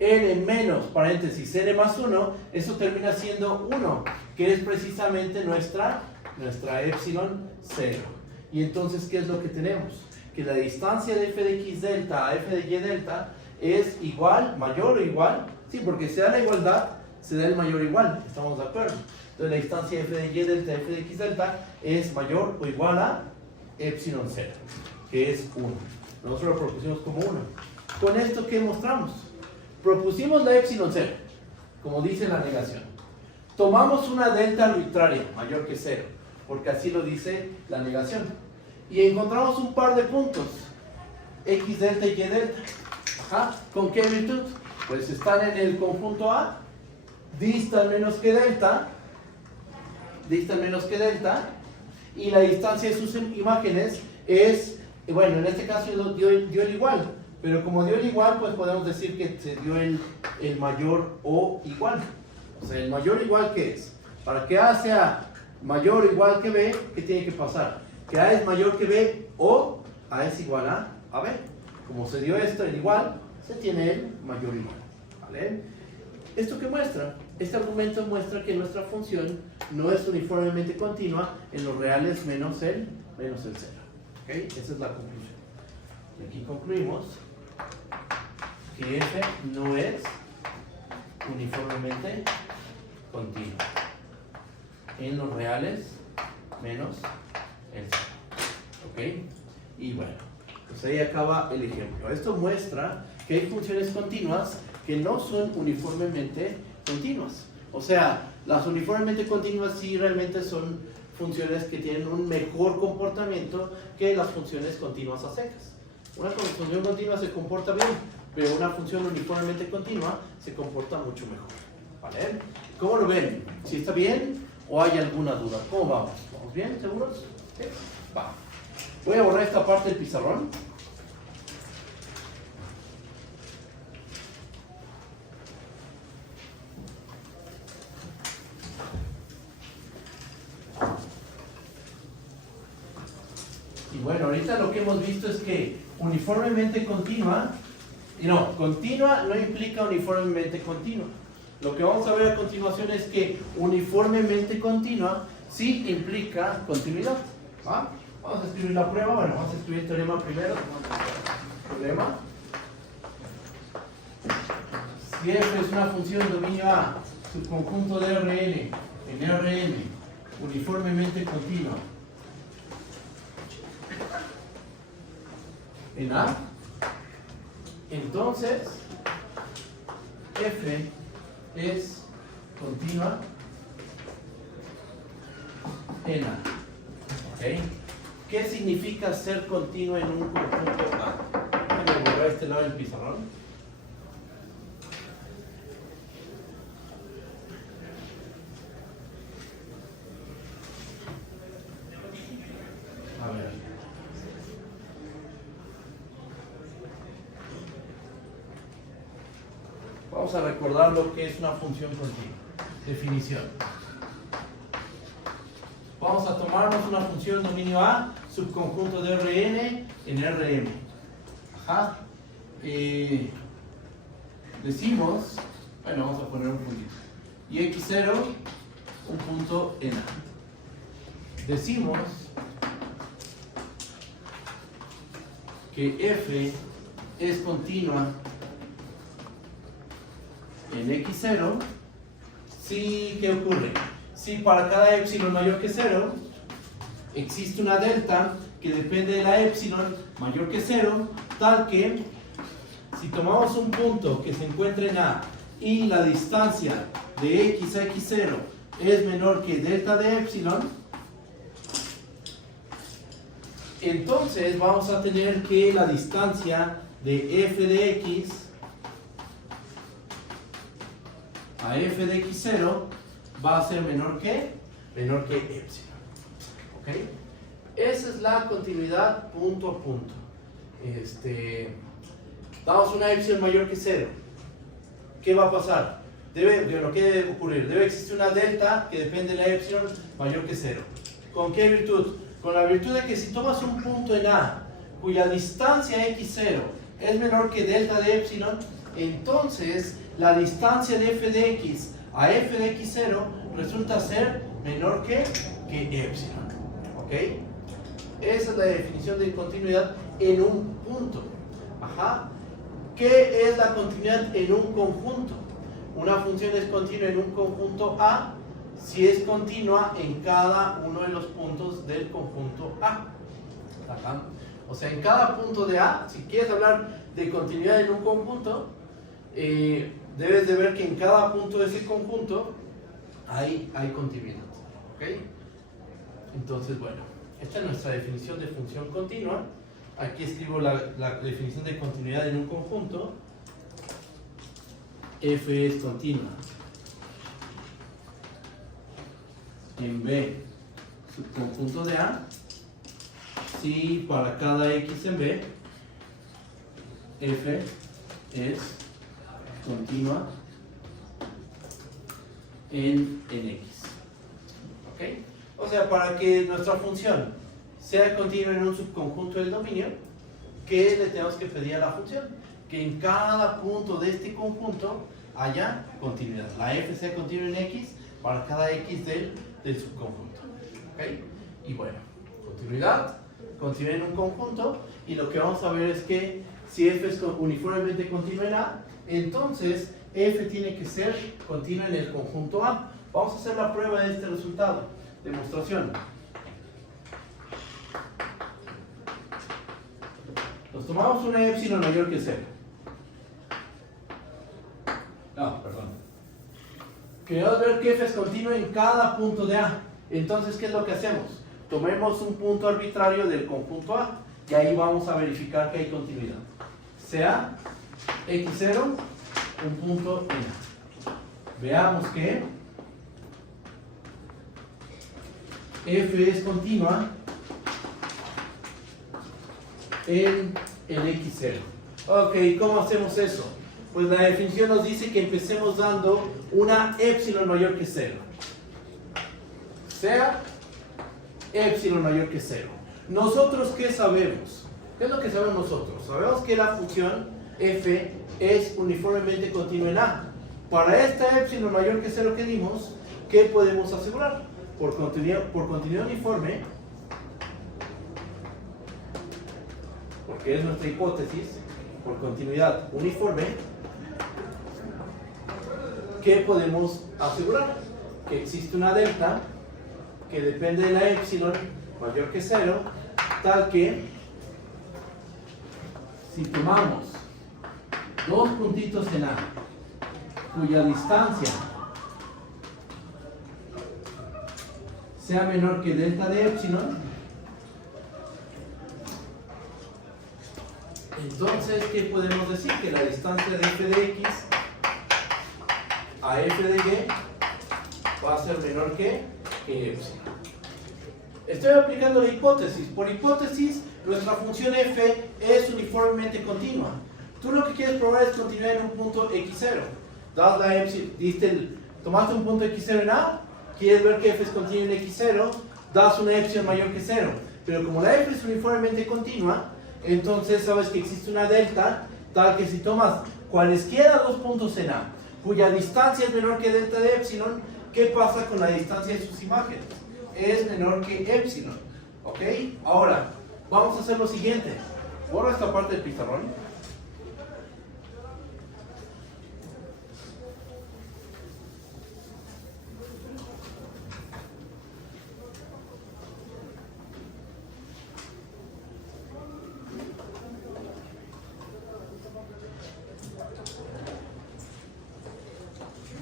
n menos, paréntesis, n más 1, eso termina siendo 1, que es precisamente nuestra epsilon 0. Y entonces, ¿qué es lo que tenemos? Que la distancia de f de x delta a f de y delta es igual, mayor o igual, sí, porque se da la igualdad, se da el mayor igual, estamos de acuerdo. Entonces la distancia de f de y delta a f de x delta es mayor o igual a epsilon 0, que es 1. Nosotros lo propusimos como 1. Con esto, ¿qué mostramos? Propusimos la epsilon 0, como dice la negación. Tomamos una delta arbitraria, mayor que 0, porque así lo dice la negación. Y encontramos un par de puntos, x delta y y delta. Ajá. ¿Con qué virtud? Pues están en el conjunto A, distan menos que delta, y la distancia de sus imágenes es, bueno, en este caso dio el igual, pero como dio el igual, pues podemos decir que se dio el mayor o igual. O sea, el mayor igual, ¿qué es? Para que A sea mayor o igual que B, ¿qué tiene que pasar? Que A es mayor que B o A es igual a B. Como se dio esto, el igual, se tiene el mayor igual. ¿Vale? ¿Esto qué muestra? Este argumento muestra que nuestra función no es uniformemente continua en los reales menos el 0. ¿Okay? Esa es la conclusión. Y aquí concluimos que f no es uniformemente continua en los reales menos el 0. ¿Ok? Y bueno, pues ahí acaba el ejemplo. Esto muestra que hay funciones continuas que no son uniformemente continuas. O sea, las uniformemente continuas sí realmente son funciones que tienen un mejor comportamiento que las funciones continuas a secas. Una función continua se comporta bien, pero una función uniformemente continua se comporta mucho mejor. ¿Vale? ¿Cómo lo ven? ¿Si está bien o hay alguna duda? ¿Cómo vamos? ¿Vamos bien? ¿Seguros? ¿Sí? Va. Voy a borrar esta parte del pizarrón. Y bueno, ahorita lo que hemos visto es que uniformemente continua, continua no implica uniformemente continua. Lo que vamos a ver a continuación es que uniformemente continua sí implica continuidad. ¿Va? Vamos a escribir la prueba. Bueno, vamos a escribir el teorema primero. Teorema. Si f es una función de dominio A, subconjunto de Rn en Rn uniformemente continua en A, entonces f es continua en A. ¿Okay? ¿Qué significa ser continua en un conjunto A? Déjame borrar este lado del pizarrón. A ver. Vamos a recordar lo que es una función continua. Definición. Vamos a tomarnos una función dominio A, subconjunto de Rn en Rm. Ajá. Decimos, bueno, vamos a poner un puntito. Y x0, un punto en A. Decimos que f es continua en x0, si, ¿qué ocurre? Si para cada epsilon mayor que 0 existe una delta que depende de la epsilon mayor que 0, tal que si tomamos un punto que se encuentra en A y la distancia de x a x0 es menor que delta de epsilon, entonces vamos a tener que la distancia de f de x a f de x0 va a ser menor que epsilon. ¿Ok? Esa es la continuidad punto a punto. Damos una epsilon mayor que 0. ¿Qué va a pasar? ¿Qué debe ocurrir? Debe existir una delta que depende de la epsilon mayor que 0. ¿Con qué virtud? Con la virtud de que si tomas un punto en A cuya distancia x0 es menor que delta de epsilon, entonces la distancia de f de x a f de x0 resulta ser menor que epsilon. ¿Ok? Esa es la definición de continuidad en un punto. Ajá. ¿Qué es la continuidad en un conjunto? Una función es continua en un conjunto A si es continua en cada uno de los puntos del conjunto A. Ajá. O sea, en cada punto de A, si quieres hablar de continuidad en un conjunto, debes de ver que en cada punto de ese conjunto hay continuidad. ¿Ok? Entonces, bueno, esta es nuestra definición de función continua. Aquí escribo la definición de continuidad en un conjunto. F es continua en B, subconjunto de A, si para cada X en B, F es continua en X. ¿Ok? O sea, para que nuestra función sea continua en un subconjunto del dominio, ¿qué le tenemos que pedir a la función? Que en cada punto de este conjunto haya continuidad. La f sea continua en x para cada x del subconjunto. ¿Ok? Y bueno, continuidad en un conjunto, y lo que vamos a ver es que si f es uniformemente continua en A, entonces f tiene que ser continua en el conjunto A. Vamos a hacer la prueba de este resultado. Demostración. Nos tomamos una epsilon mayor que 0. No, perdón. Queremos ver que f es continua en cada punto de A. Entonces, ¿qué es lo que hacemos? Tomemos un punto arbitrario del conjunto A y ahí vamos a verificar que hay continuidad. Sea x0 un punto en A. Veamos que f es continua en el x0. Ok, ¿cómo hacemos eso? Pues la definición nos dice que empecemos dando una epsilon mayor que 0. Sea epsilon mayor que 0. ¿Nosotros qué sabemos? ¿Qué es lo que sabemos nosotros? Sabemos que la función f es uniformemente continua en A. Para esta epsilon mayor que 0 que dimos, ¿qué podemos asegurar? Por continuidad uniforme, porque es nuestra hipótesis, por continuidad uniforme, ¿qué podemos asegurar? Que existe una delta que depende de la epsilon mayor que 0, tal que si tomamos dos puntitos en A cuya distancia sea menor que delta de epsilon, entonces, ¿qué podemos decir? Que la distancia de f de x a f de y va a ser menor que epsilon. Estoy aplicando la hipótesis. Por hipótesis, nuestra función f es uniformemente continua. Tú lo que quieres probar es continuidad en un punto x0. Das la epsilon, tomaste un punto x0 en A, quieres ver que f es continua en x0, das una epsilon mayor que 0. Pero como la f es uniformemente continua, entonces sabes que existe una delta, tal que si tomas cualesquiera dos puntos en A, cuya distancia es menor que delta de epsilon, ¿qué pasa con la distancia de sus imágenes? Es menor que epsilon. ¿Ok? Ahora, vamos a hacer lo siguiente. Borra esta parte del pizarrón.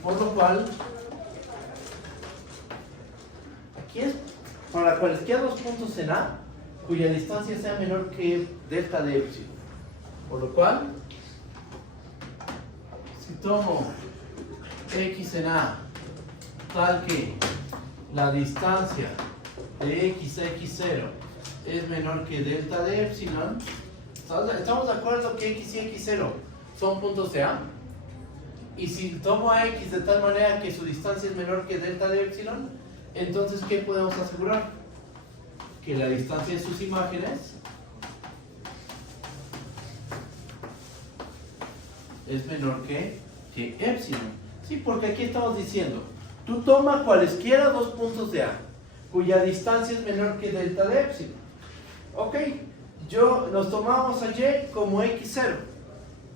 Por lo cual, aquí es para cualesquiera dos puntos en A cuya distancia sea menor que delta de epsilon. Por lo cual, si tomo x en A tal que la distancia de x a x0 es menor que delta de epsilon, ¿estamos de acuerdo que x y x0 son puntos de A? Y si tomo a x de tal manera que su distancia es menor que delta de epsilon, entonces ¿qué podemos asegurar? Que la distancia de sus imágenes es menor que epsilon. Sí, porque aquí estamos diciendo, tú toma cualesquiera dos puntos de A, cuya distancia es menor que delta de epsilon. Ok, nos tomamos a Y como X0.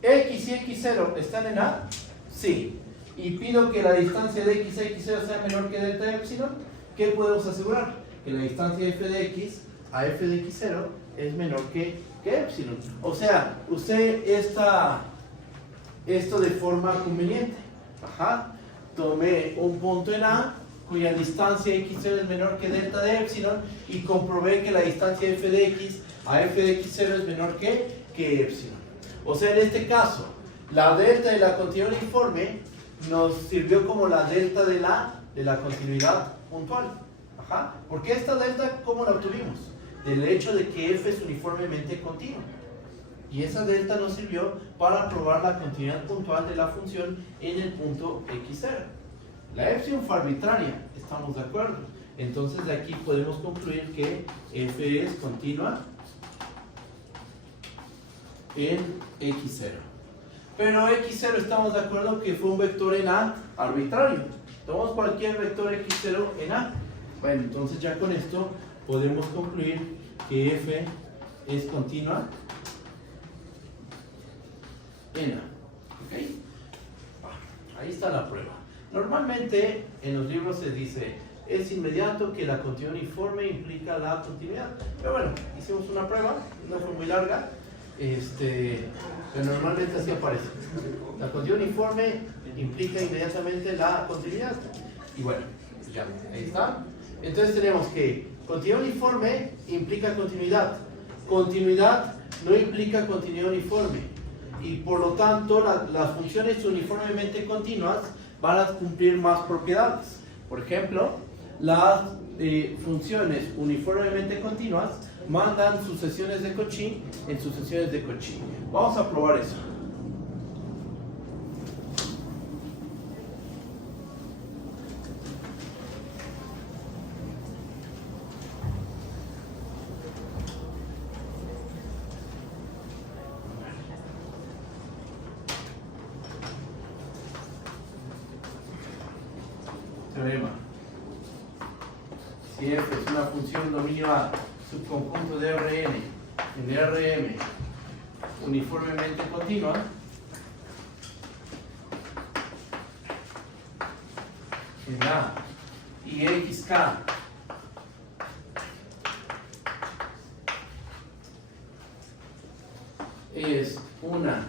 X y X0 están en A, sí. Y pido que la distancia de X a X0 sea menor que delta de epsilon. ¿Qué podemos asegurar? Que la distancia f de X a f de X0 es menor que epsilon. O sea, usé esto de forma conveniente. Ajá. Tomé un punto en A cuya distancia X0 es menor que delta de epsilon y comprobé que la distancia f de X a f de X0 es menor que epsilon. O sea, en este caso, la delta de la continuidad uniforme nos sirvió como la delta de la continuidad puntual. Ajá. Porque esta delta, ¿cómo la obtuvimos? Del hecho de que f es uniformemente continuo. Y esa delta nos sirvió para probar la continuidad puntual de la función en el punto x0. La epsilon fue arbitraria, estamos de acuerdo. Entonces de aquí podemos concluir que f es continua en x0. Pero x0 estamos de acuerdo que fue un vector en A arbitrario. Tomamos cualquier vector x0 en A. Bueno, entonces ya con esto podemos concluir que f es continua en A. ¿Ok? Ahí está la prueba. Normalmente en los libros se dice, es inmediato que la continuidad uniforme implica la continuidad. Pero bueno, hicimos una prueba, no fue muy larga. Pero normalmente así aparece. La continuidad uniforme implica inmediatamente la continuidad. Y bueno, ya, ahí está. Entonces tenemos que continuidad uniforme implica continuidad. Continuidad no implica continuidad uniforme. Y por lo tanto, las funciones uniformemente continuas van a cumplir más propiedades. Por ejemplo, las funciones uniformemente continuas mandan sucesiones de Cauchy en sucesiones de Cauchy. Vamos a probar eso. Teorema. Si f es una función dominio A, subconjunto de Rn en Rm uniformemente continua, en A y xk es una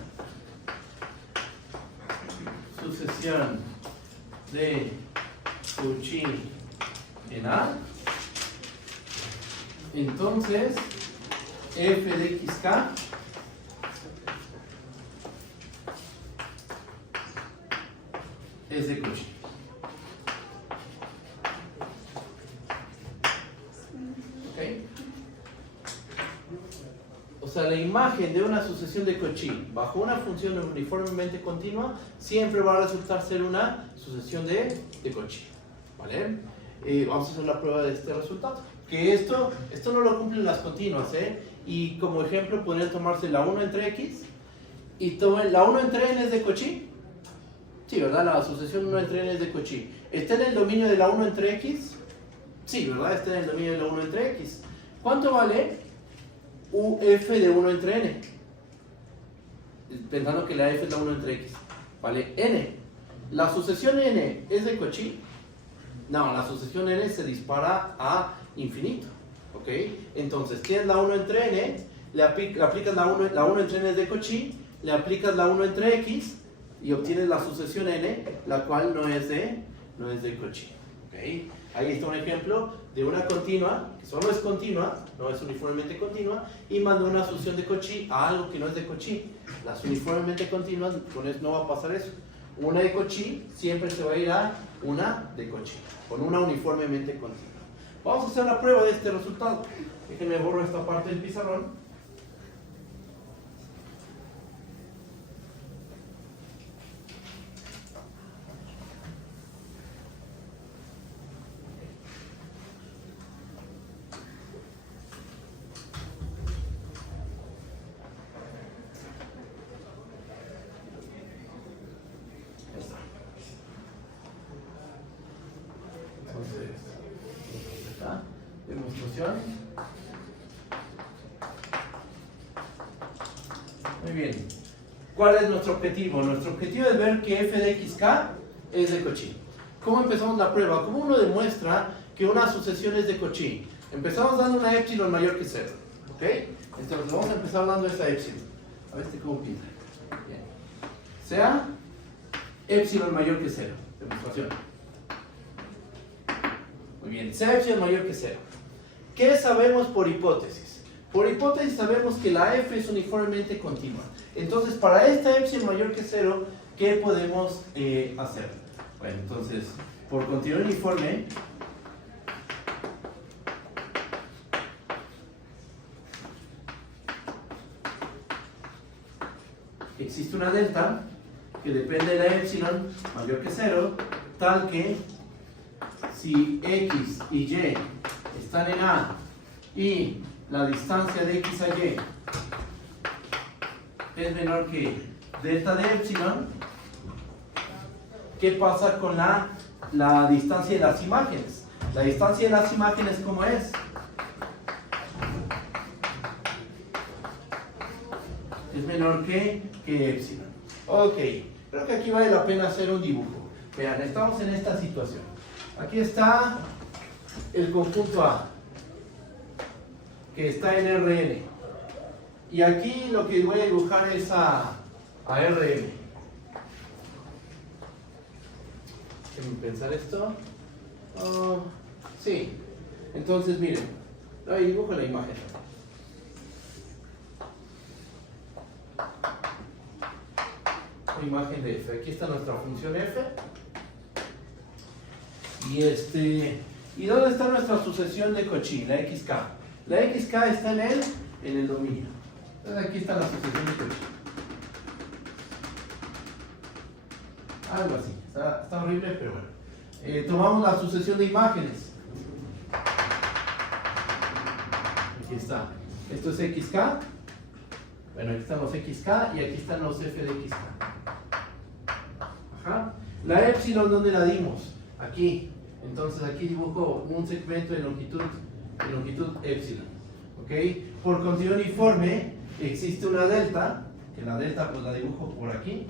sucesión de Cauchy en A, entonces f de xk es de Cauchy. ¿Ok? O sea, la imagen de una sucesión de Cauchy bajo una función uniformemente continua siempre va a resultar ser una sucesión de Cauchy. ¿Vale? Vamos a hacer la prueba de este resultado. Que esto no lo cumplen las continuas, ¿eh? Y como ejemplo podría tomarse la 1 entre x y la 1 entre n es de Cauchy. Sí, ¿verdad? La sucesión 1 entre n es de Cauchy. ¿Está en el dominio de la 1 entre x? Sí, ¿verdad? Está en el dominio de la 1 entre x. ¿Cuánto vale uf de 1 entre n? Pensando que la f es la 1 entre x. Vale n. ¿La sucesión n es de Cauchy? No, la sucesión n se dispara a infinito. ¿Ok? Entonces, tienes la 1 entre n, le aplicas la 1 entre n es de Cauchy, le aplicas la 1 entre x y obtienes la sucesión n, la cual no es de Cauchy. ¿Ok? Ahí está un ejemplo de una continua, que solo es continua, no es uniformemente continua, y mando una sucesión de Cauchy a algo que no es de Cauchy. Las uniformemente continuas, con eso no va a pasar eso. Una de Cauchy siempre se va a ir a una de Cauchy, con una uniformemente continua. Vamos a hacer la prueba de este resultado. Déjenme borro esta parte del pizarrón. posición. Muy bien. ¿Cuál es nuestro objetivo? Nuestro objetivo es ver que f de xk es de Cauchy. ¿Cómo empezamos la prueba? ¿Cómo uno demuestra que una sucesión es de Cauchy? Empezamos dando una epsilon mayor que 0. ¿Ok? Entonces vamos a empezar dando esta epsilon. A ver cómo pinta. Bien. Sea epsilon mayor que 0. Demostración. Muy bien. Sea epsilon mayor que 0. ¿Qué sabemos por hipótesis? Por hipótesis sabemos que la f es uniformemente continua. Entonces, para esta epsilon mayor que 0, ¿qué podemos hacer? Bueno, entonces, por continuidad uniforme, existe una delta que depende de la epsilon mayor que 0, tal que si x y y están en A y la distancia de x a y es menor que delta de epsilon, ¿qué pasa con la distancia de las imágenes? La distancia de las imágenes, ¿cómo es? Es menor que epsilon. Ok, creo que aquí vale la pena hacer un dibujo. Vean, estamos en esta situación. Aquí está el conjunto A, que está en Rn. Y aquí lo que voy a dibujar es a Rm. Déjenme pensar esto. Sí. Entonces, miren. Ahí dibujo la imagen. La imagen de f. Aquí está nuestra función f. ¿Y dónde está nuestra sucesión de Cauchy? La xk. La xk está en el dominio. Entonces aquí está la sucesión de Cauchy. Algo así. Está horrible, pero bueno. Tomamos la sucesión de imágenes. Aquí está. Esto es xk. Bueno, aquí están los xk y aquí están los f de xk. Ajá. La epsilon, ¿dónde la dimos? Aquí. Entonces aquí dibujo un segmento de longitud epsilon. ¿Ok? Por continuidad uniforme existe una delta, que la delta pues la dibujo por aquí.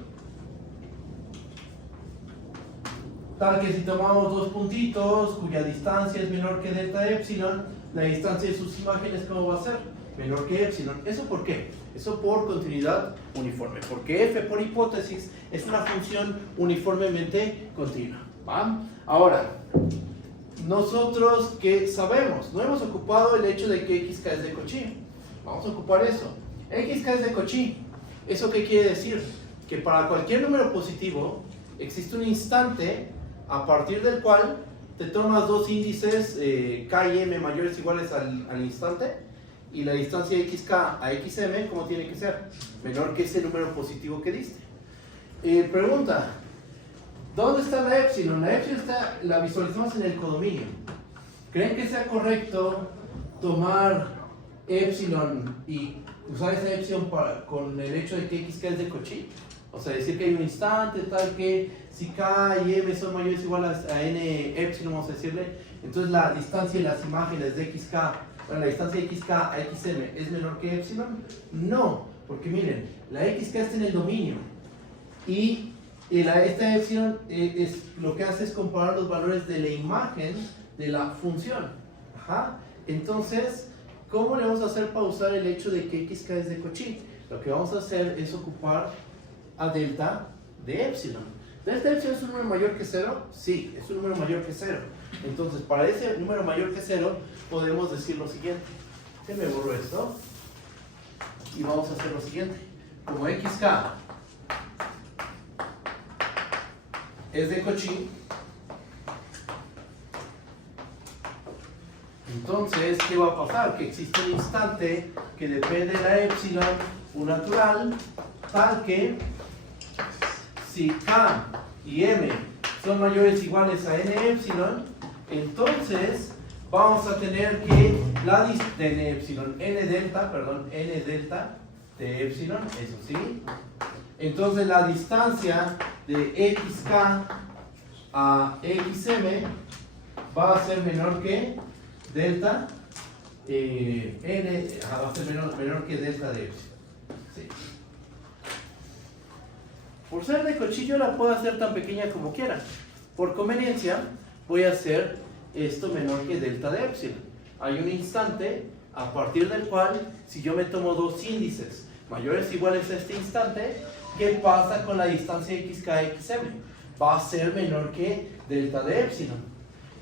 Tal que si tomamos dos puntitos cuya distancia es menor que delta de epsilon, la distancia de sus imágenes, ¿cómo va a ser? Menor que epsilon. ¿Eso por qué? Eso por continuidad uniforme. Porque f por hipótesis es una función uniformemente continua. ¿Va? Ahora, nosotros ¿qué sabemos? No hemos ocupado el hecho de que xk es de Cauchy. Vamos a ocupar eso. Xk es de Cauchy. ¿Eso qué quiere decir? Que para cualquier número positivo existe un instante a partir del cual te tomas dos índices k y m mayores o iguales al instante, y la distancia de xk a xm, ¿cómo tiene que ser? Menor que ese número positivo que diste. Pregunta, ¿dónde está la epsilon? La epsilon la visualizamos en el codominio. ¿Creen que sea correcto tomar epsilon y usar esa epsilon con el hecho de que xk es de Cauchy? O sea, decir que hay un instante tal que si k y m son mayores o iguales a n epsilon, vamos a decirle, entonces la distancia de las imágenes de xk, bueno, la distancia de xk a xm es menor que epsilon. No, porque miren, la xk está en el dominio y esta epsilon lo que hace es comparar los valores de la imagen de la función. Ajá. Entonces, ¿cómo le vamos a hacer para usar el hecho de que xk es de Cauchy? Lo que vamos a hacer es ocupar a delta de epsilon. ¿Delta de epsilon es un número mayor que 0? Sí, es un número mayor que 0. Entonces, para ese número mayor que 0, podemos decir lo siguiente. Me borro esto. Y vamos a hacer lo siguiente. Como xk es de Cauchy, entonces, ¿qué va a pasar? Que existe un instante que depende de la epsilon, un natural, tal que si k y m son mayores o iguales a n epsilon, entonces vamos a tener que n delta de epsilon, eso sí. Entonces la distancia de xk a xm va a ser menor que delta n va a ser menor que delta de epsilon. Sí. Por ser de Cauchy yo la puedo hacer tan pequeña como quiera. Por conveniencia voy a hacer esto menor que delta de epsilon. Hay un instante a partir del cual, si yo me tomo dos índices mayores o iguales a este instante, ¿qué pasa con la distancia xk xm? Va a ser menor que delta de epsilon.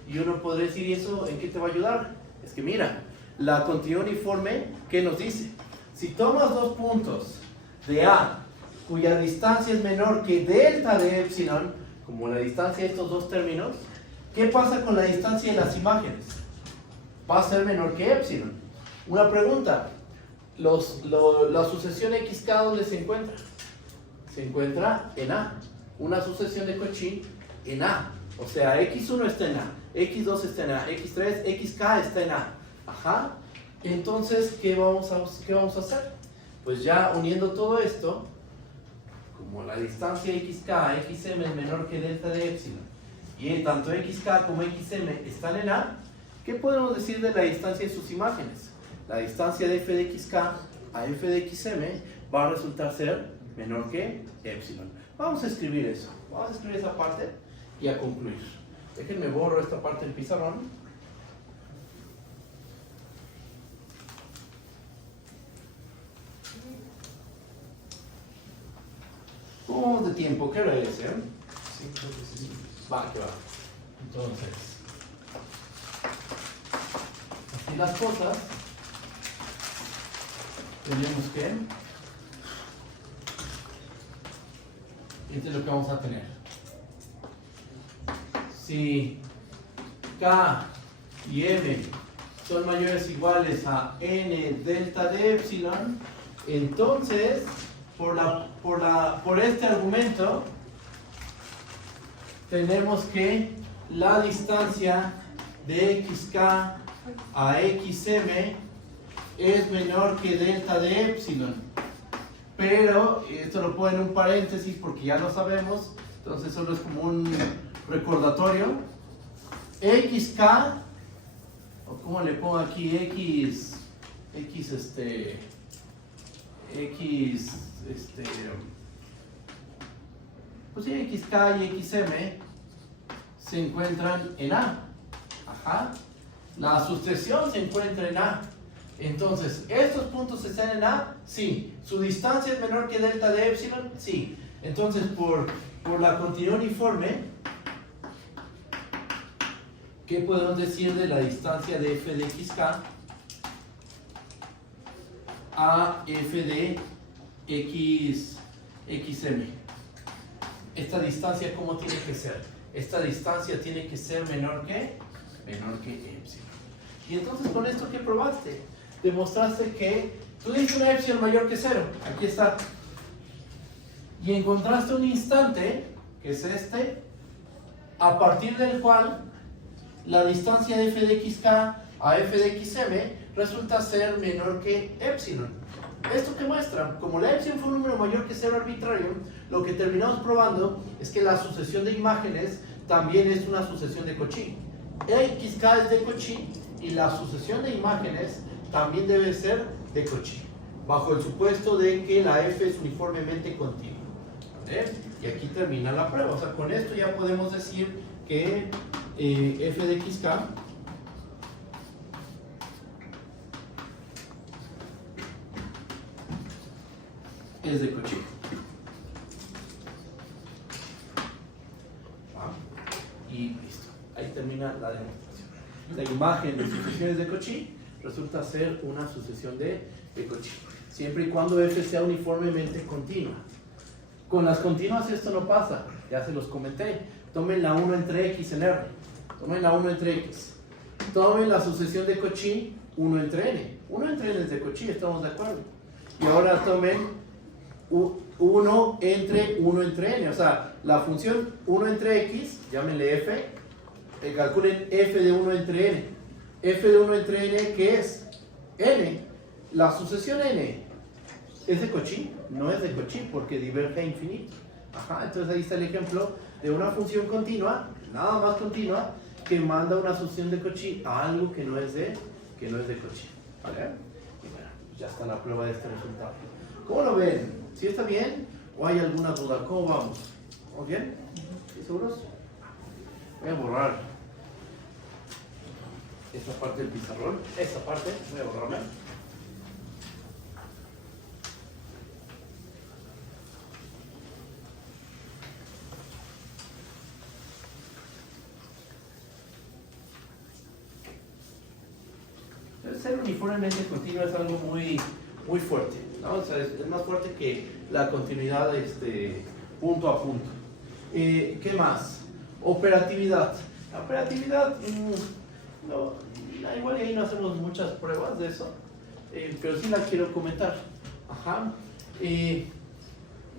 Y uno podría decir, ¿y eso en qué te va a ayudar? Es que mira, la continuidad uniforme, ¿qué nos dice? Si tomas dos puntos de A, cuya distancia es menor que delta de epsilon, como la distancia de estos dos términos, ¿qué pasa con la distancia de las imágenes? Va a ser menor que epsilon. Una pregunta, la sucesión xk, ¿dónde se encuentra? Se encuentra en A. Una sucesión de Cauchy en A. O sea, x1 está en A, x2 está en A, x3, xk está en A. Ajá. Entonces, ¿qué vamos a hacer? Pues ya uniendo todo esto, como la distancia xk, xm es menor que delta de epsilon, y tanto xk como xm están en A, ¿qué podemos decir de la distancia de sus imágenes? La distancia de f de xk a f de xm va a resultar ser menor que epsilon. Vamos a escribir eso. Vamos a escribir esa parte y a concluir. Déjenme borro esta parte del pizarrón. ¿Cómo de tiempo? ¿Qué hora es, eh? 5:15. Va, que va. Entonces, así las cosas, tenemos que, esto es lo que vamos a tener. Si K y M son mayores o iguales a N delta de epsilon, entonces, por este argumento, tenemos que la distancia de xk a xm es menor que delta de epsilon. Pero, esto lo pongo en un paréntesis porque ya lo sabemos, entonces solo es como un recordatorio. xk, o como le pongo aquí, pues sí, xk y xm se encuentran en A. Ajá. La sucesión se encuentra en A. Entonces, ¿estos puntos están en A? Sí. ¿Su distancia es menor que delta de epsilon? Sí. Entonces, por la continuidad uniforme, ¿qué podemos decir de la distancia de f de xk a f de xm? Esta distancia, ¿cómo tiene que ser? Esta distancia tiene que ser menor que epsilon. Y entonces, ¿con esto qué probaste? Demostraste que tú diste una epsilon mayor que 0. Aquí está. Y encontraste un instante, que es este, a partir del cual la distancia de f de xk a f de xm resulta ser menor que epsilon. ¿Esto qué muestra? Como la epsilon fue un número mayor que 0 arbitrario, lo que terminamos probando es que la sucesión de imágenes también es una sucesión de Cauchy. xk es de Cauchy y la sucesión de imágenes también debe ser de Cauchy, bajo el supuesto de que la f es uniformemente continua. Y aquí termina la prueba. O sea, con esto ya podemos decir que f de xk es de Cauchy. Y listo. Ahí termina la demostración. La imagen de sucesiones de Cauchy resulta ser una sucesión de Cauchy, siempre y cuando f sea uniformemente continua. Con las continuas esto no pasa, ya se los comenté. Tomen la 1 entre x en R, tomen la 1 entre x, tomen la sucesión de Cauchy 1 entre n. 1 entre n es de Cauchy, estamos de acuerdo. Y ahora tomen 1 entre 1 entre n, o sea, la función 1 entre x, llámenle f, calculen f de 1 entre n. F de 1 entre n, ¿qué es? N. La sucesión n es de Cauchy, no es de Cauchy porque diverge a infinito. Ajá, entonces ahí está el ejemplo de una función continua, nada más continua, que manda una sucesión de Cauchy a algo que no es de que no es de Cauchy. ¿Vale? Y bueno, ya está la prueba de este resultado. ¿Cómo lo ven? ¿Sí está bien? ¿O hay alguna duda? ¿Cómo vamos? ¿Muy bien? ¿Sí seguros? Voy a borrar esta parte del pizarrón. Esta parte, voy a borrarla. Ser uniformemente continuo es algo muy fuerte, ¿no? O sea, es más fuerte que la continuidad punto a punto. ¿Qué más? Operatividad. La operatividad, no, igual ahí no hacemos muchas pruebas de eso, pero sí la quiero comentar. Ajá.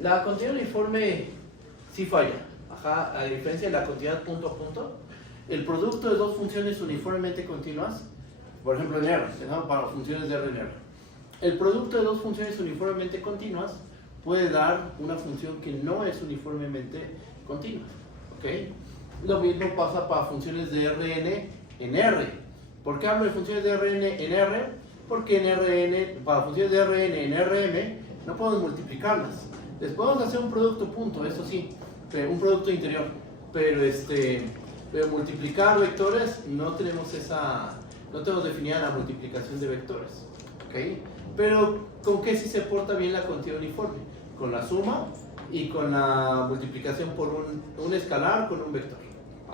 La continuidad uniforme sí falla. Ajá. A diferencia de la continuidad punto a punto, el producto de dos funciones uniformemente continuas, por ejemplo en R, ¿no? Para funciones de R en R. El producto de dos funciones uniformemente continuas puede dar una función que no es uniformemente continua. ¿Okay? Lo mismo pasa para funciones de Rn en R. ¿Por qué hablo de funciones de Rn en R? Porque en Rn, para funciones de Rn en Rm, no podemos multiplicarlas. Les podemos hacer un producto punto, eso sí, un producto interior. Pero multiplicar vectores no tenemos definida la multiplicación de vectores. ¿Okay? Pero ¿con qué sí se porta bien la continuidad uniforme? Con la suma y con la multiplicación por un escalar con un vector.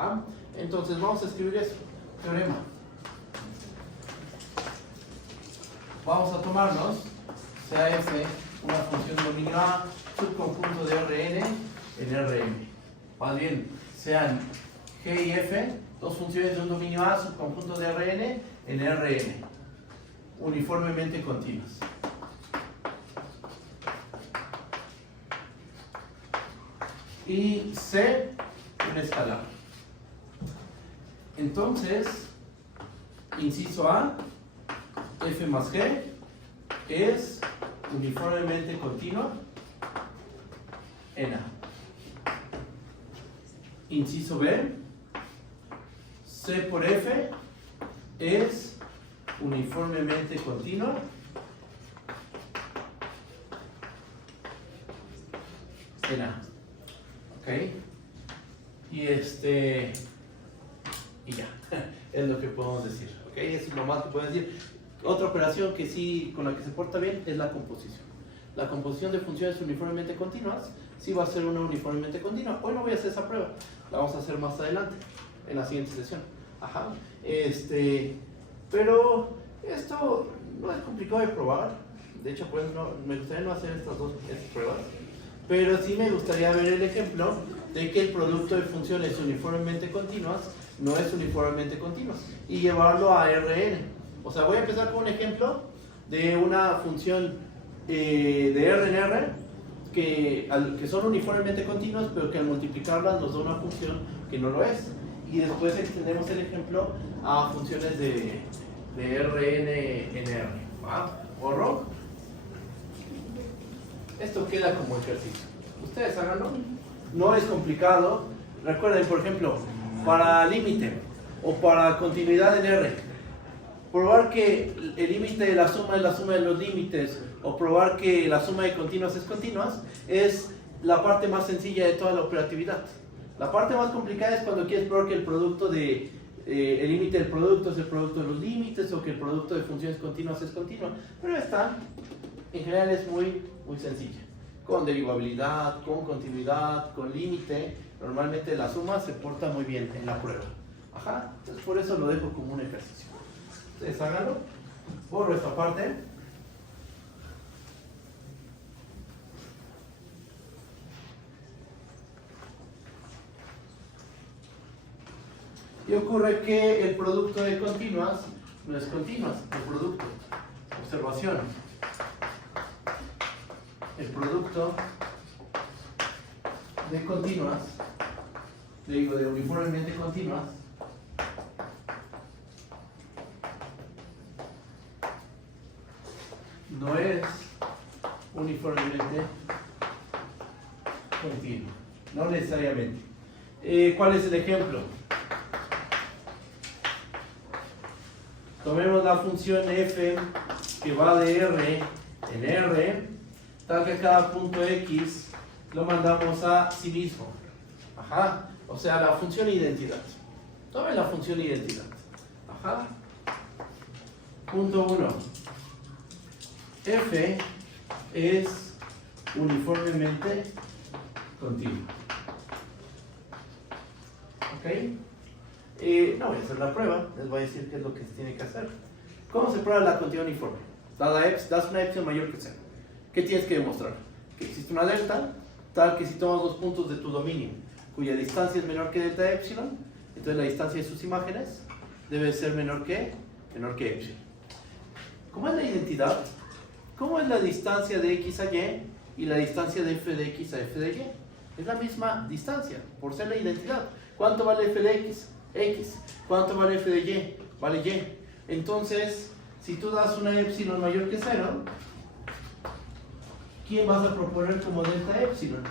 ¿Ah? Entonces vamos a escribir eso. Teorema. Vamos a tomarnos sea f una función dominio A, subconjunto de Rn en Rm. Más bien, sean G y F, dos funciones de un dominio A, subconjunto de Rn en Rm, uniformemente continuas. Y C, un escalar. Entonces, inciso A, F más G es uniformemente continua en A. Inciso B, C por F es uniformemente continua en A. ¿Ok? Y y ya, es lo que podemos decir. ¿Ok? Eso es lo más que puedo decir. Otra operación que sí, con la que se porta bien, es la composición. La composición de funciones uniformemente continuas sí va a ser una uniformemente continua. Hoy no voy a hacer esa prueba, la vamos a hacer más adelante, en la siguiente sesión. Ajá. Pero esto no es complicado de probar. De hecho, pues me gustaría no hacer estas pruebas, pero sí me gustaría ver el ejemplo de que el producto de funciones uniformemente continuas no es uniformemente continuo y llevarlo a Rn. O sea, voy a empezar con un ejemplo de una función de R en R que son uniformemente continuas, pero que al multiplicarlas nos da una función que no lo es. Y después extendemos el ejemplo a funciones de Rn en R. ¿Va? ¿Borro? Esto queda como ejercicio. Ustedes háganlo. No es complicado. Recuerden, por ejemplo, para límite o para continuidad en R, probar que el límite de la suma es la suma de los límites, o probar que la suma de continuas es continuas, es la parte más sencilla de toda la operatividad. La parte más complicada es cuando quieres probar que el producto el límite del producto es el producto de los límites, o que el producto de funciones continuas es continuo. Pero esta, en general, es muy sencilla. Con derivabilidad, con continuidad, con límite, normalmente la suma se porta muy bien en la prueba. Ajá, entonces por eso lo dejo como un ejercicio. Ustedes háganlo. Borro esta parte. Y ocurre que el producto de continuas no es continuas, el producto. Observación. El producto de continuas, de uniformemente continuas, no es uniformemente continuo, no necesariamente. ¿Cuál es el ejemplo? Tomemos la función f que va de R en R, tal que cada punto X lo mandamos a sí mismo. Ajá. O sea, la función identidad. Tomen la función identidad. Ajá. Punto 1. F es uniformemente continuo. ¿Ok? No voy a hacer la prueba, les voy a decir qué es lo que se tiene que hacer. ¿Cómo se prueba la continuidad uniforme? Das una epsilon mayor que 0. ¿Qué tienes que demostrar? Que existe una delta, tal que si tomas dos puntos de tu dominio, cuya distancia es menor que delta epsilon, entonces la distancia de sus imágenes debe ser menor que epsilon. ¿Cómo es la identidad? ¿Cómo es la distancia de x a y y la distancia de f de x a f de y? Es la misma distancia, por ser la identidad. ¿Cuánto vale f de x? X. ¿Cuánto vale f de y? Vale y. Entonces, si tú das una epsilon mayor que 0, ¿quién vas a proponer como delta epsilon?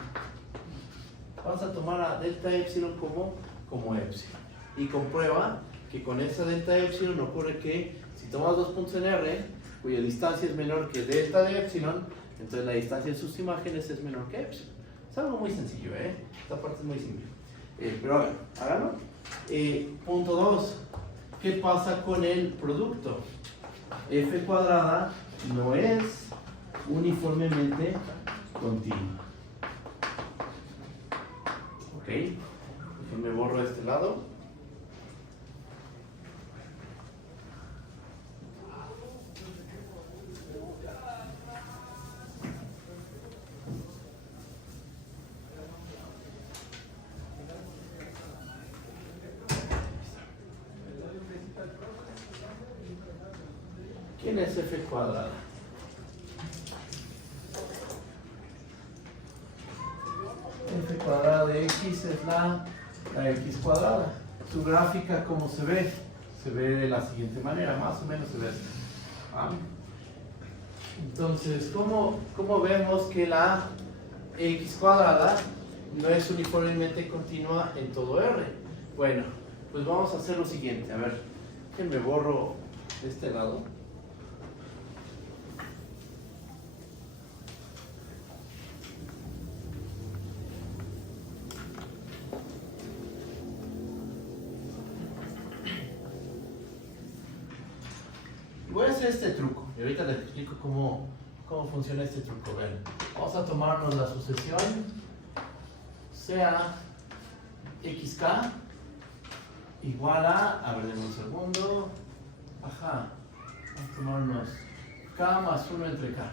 Vas a tomar a delta epsilon como epsilon. Y comprueba que con esa delta epsilon ocurre que si tomas dos puntos en R, cuya distancia es menor que delta de epsilon, entonces la distancia de sus imágenes es menor que epsilon. Es algo muy sencillo, Esta parte es muy simple. Pero a ver, háganlo. Punto 2. ¿Qué pasa con el producto? F cuadrada no es uniformemente continua. ¿Ok? Me borro de este lado. ¿Quién es f cuadrada? F cuadrada de x es la x cuadrada. Su gráfica, ¿cómo se ve? Se ve de la siguiente manera, más o menos se ve así. Entonces, ¿cómo vemos que la x cuadrada no es uniformemente continua en todo R? Bueno, pues vamos a hacer lo siguiente. A ver, que me borro de este lado. Voy a hacer este truco y ahorita les explico cómo funciona este truco. Ven, vamos a tomarnos la sucesión sea xk igual a ver, denme un segundo, ajá, vamos a tomarnos k más 1 entre k.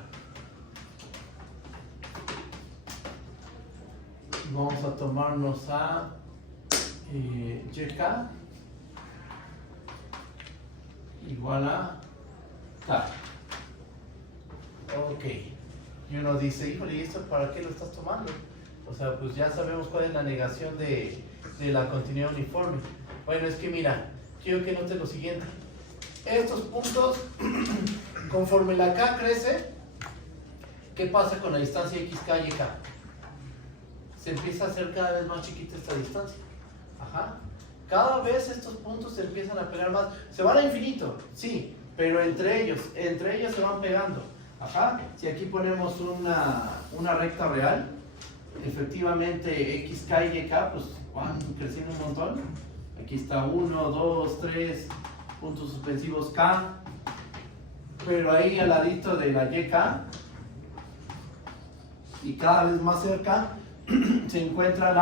Vamos a tomarnos a yk igual a K. Ok. Y uno dice, híjole, ¿y esto para qué lo estás tomando? O sea, pues ya sabemos cuál es la negación de la continuidad uniforme. Bueno, es que mira, quiero que notes lo siguiente. Estos puntos, conforme la K crece, ¿qué pasa con la distancia xk y k? Se empieza a hacer cada vez más chiquita esta distancia. Ajá. Cada vez estos puntos se empiezan a pegar más. Se van a infinito, sí, pero entre ellos se van pegando. Ajá. Si aquí ponemos una recta real, efectivamente xk y y k pues van creciendo un montón. Aquí está 1, 2, 3 puntos suspensivos k, pero ahí al ladito de la yk y cada vez más cerca se encuentra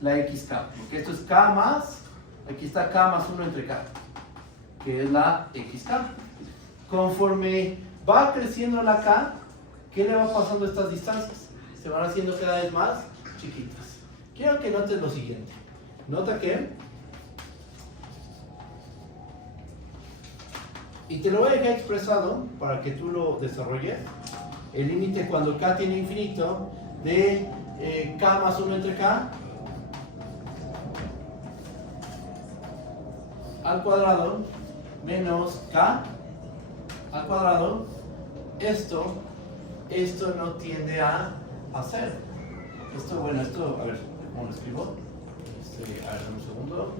la xk, porque esto es k más, aquí está k más 1 entre k, que es la xk. Conforme va creciendo la k, ¿qué le va pasando a estas distancias? Se van haciendo cada vez más chiquitas. Quiero que notes lo siguiente. Nota que, y te lo voy a dejar expresado para que tú lo desarrolles, el límite cuando k tiene infinito de k más 1 entre k al cuadrado menos k al cuadrado. Esto no tiende a hacer. Esto, a ver, ¿cómo lo escribo? A ver, un segundo.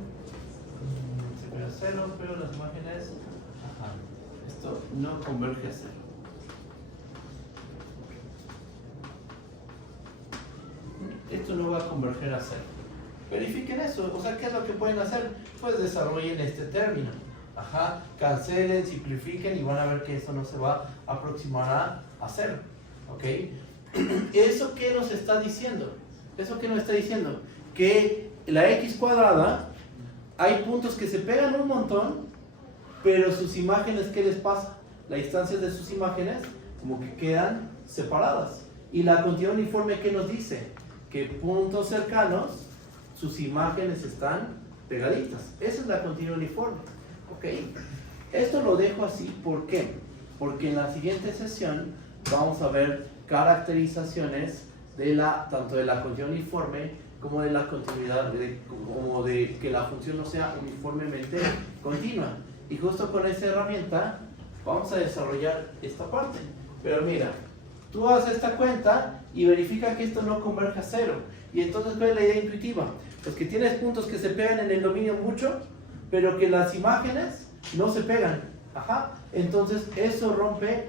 Se ve a 0, pero las imágenes Ajá. Esto no converge a 0. Esto no va a converger a 0. Verifiquen eso. O sea, ¿qué es lo que pueden hacer? Pues desarrollen este término. Ajá. Cancelen, simplifiquen y van a ver que eso no se va a aproximar a 0. ¿Ok? ¿Eso qué nos está diciendo? ¿Eso qué nos está diciendo? Que la x cuadrada, hay puntos que se pegan un montón, pero sus imágenes, ¿qué les pasa? Las instancias de sus imágenes como que quedan separadas. Y la continuidad uniforme, ¿qué nos dice? Que puntos cercanos, sus imágenes están pegaditas. Esa es la continuidad uniforme. ¿Ok? Esto lo dejo así, ¿por qué? Porque en la siguiente sesión vamos a ver caracterizaciones de tanto de la continuidad uniforme como de la continuidad, como de que la función no sea uniformemente continua. Y justo con esa herramienta vamos a desarrollar esta parte. Pero mira, tú haces esta cuenta y verifica que esto no converge a 0. Y entonces, ¿cuál es la idea intuitiva? Pues que tienes puntos que se pegan en el dominio mucho, pero que las imágenes no se pegan. Ajá. Entonces, eso rompe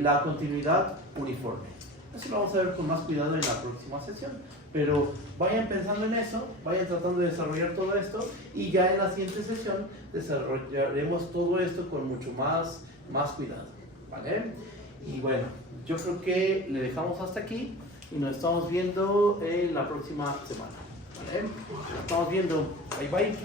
la continuidad uniforme. Eso lo vamos a ver con más cuidado en la próxima sesión. Pero vayan pensando en eso, vayan tratando de desarrollar todo esto y ya en la siguiente sesión desarrollaremos todo esto con mucho más cuidado. ¿Vale? Y bueno, yo creo que le dejamos hasta aquí y nos estamos viendo en la próxima semana. ¿Vale? Nos estamos viendo. Bye bye.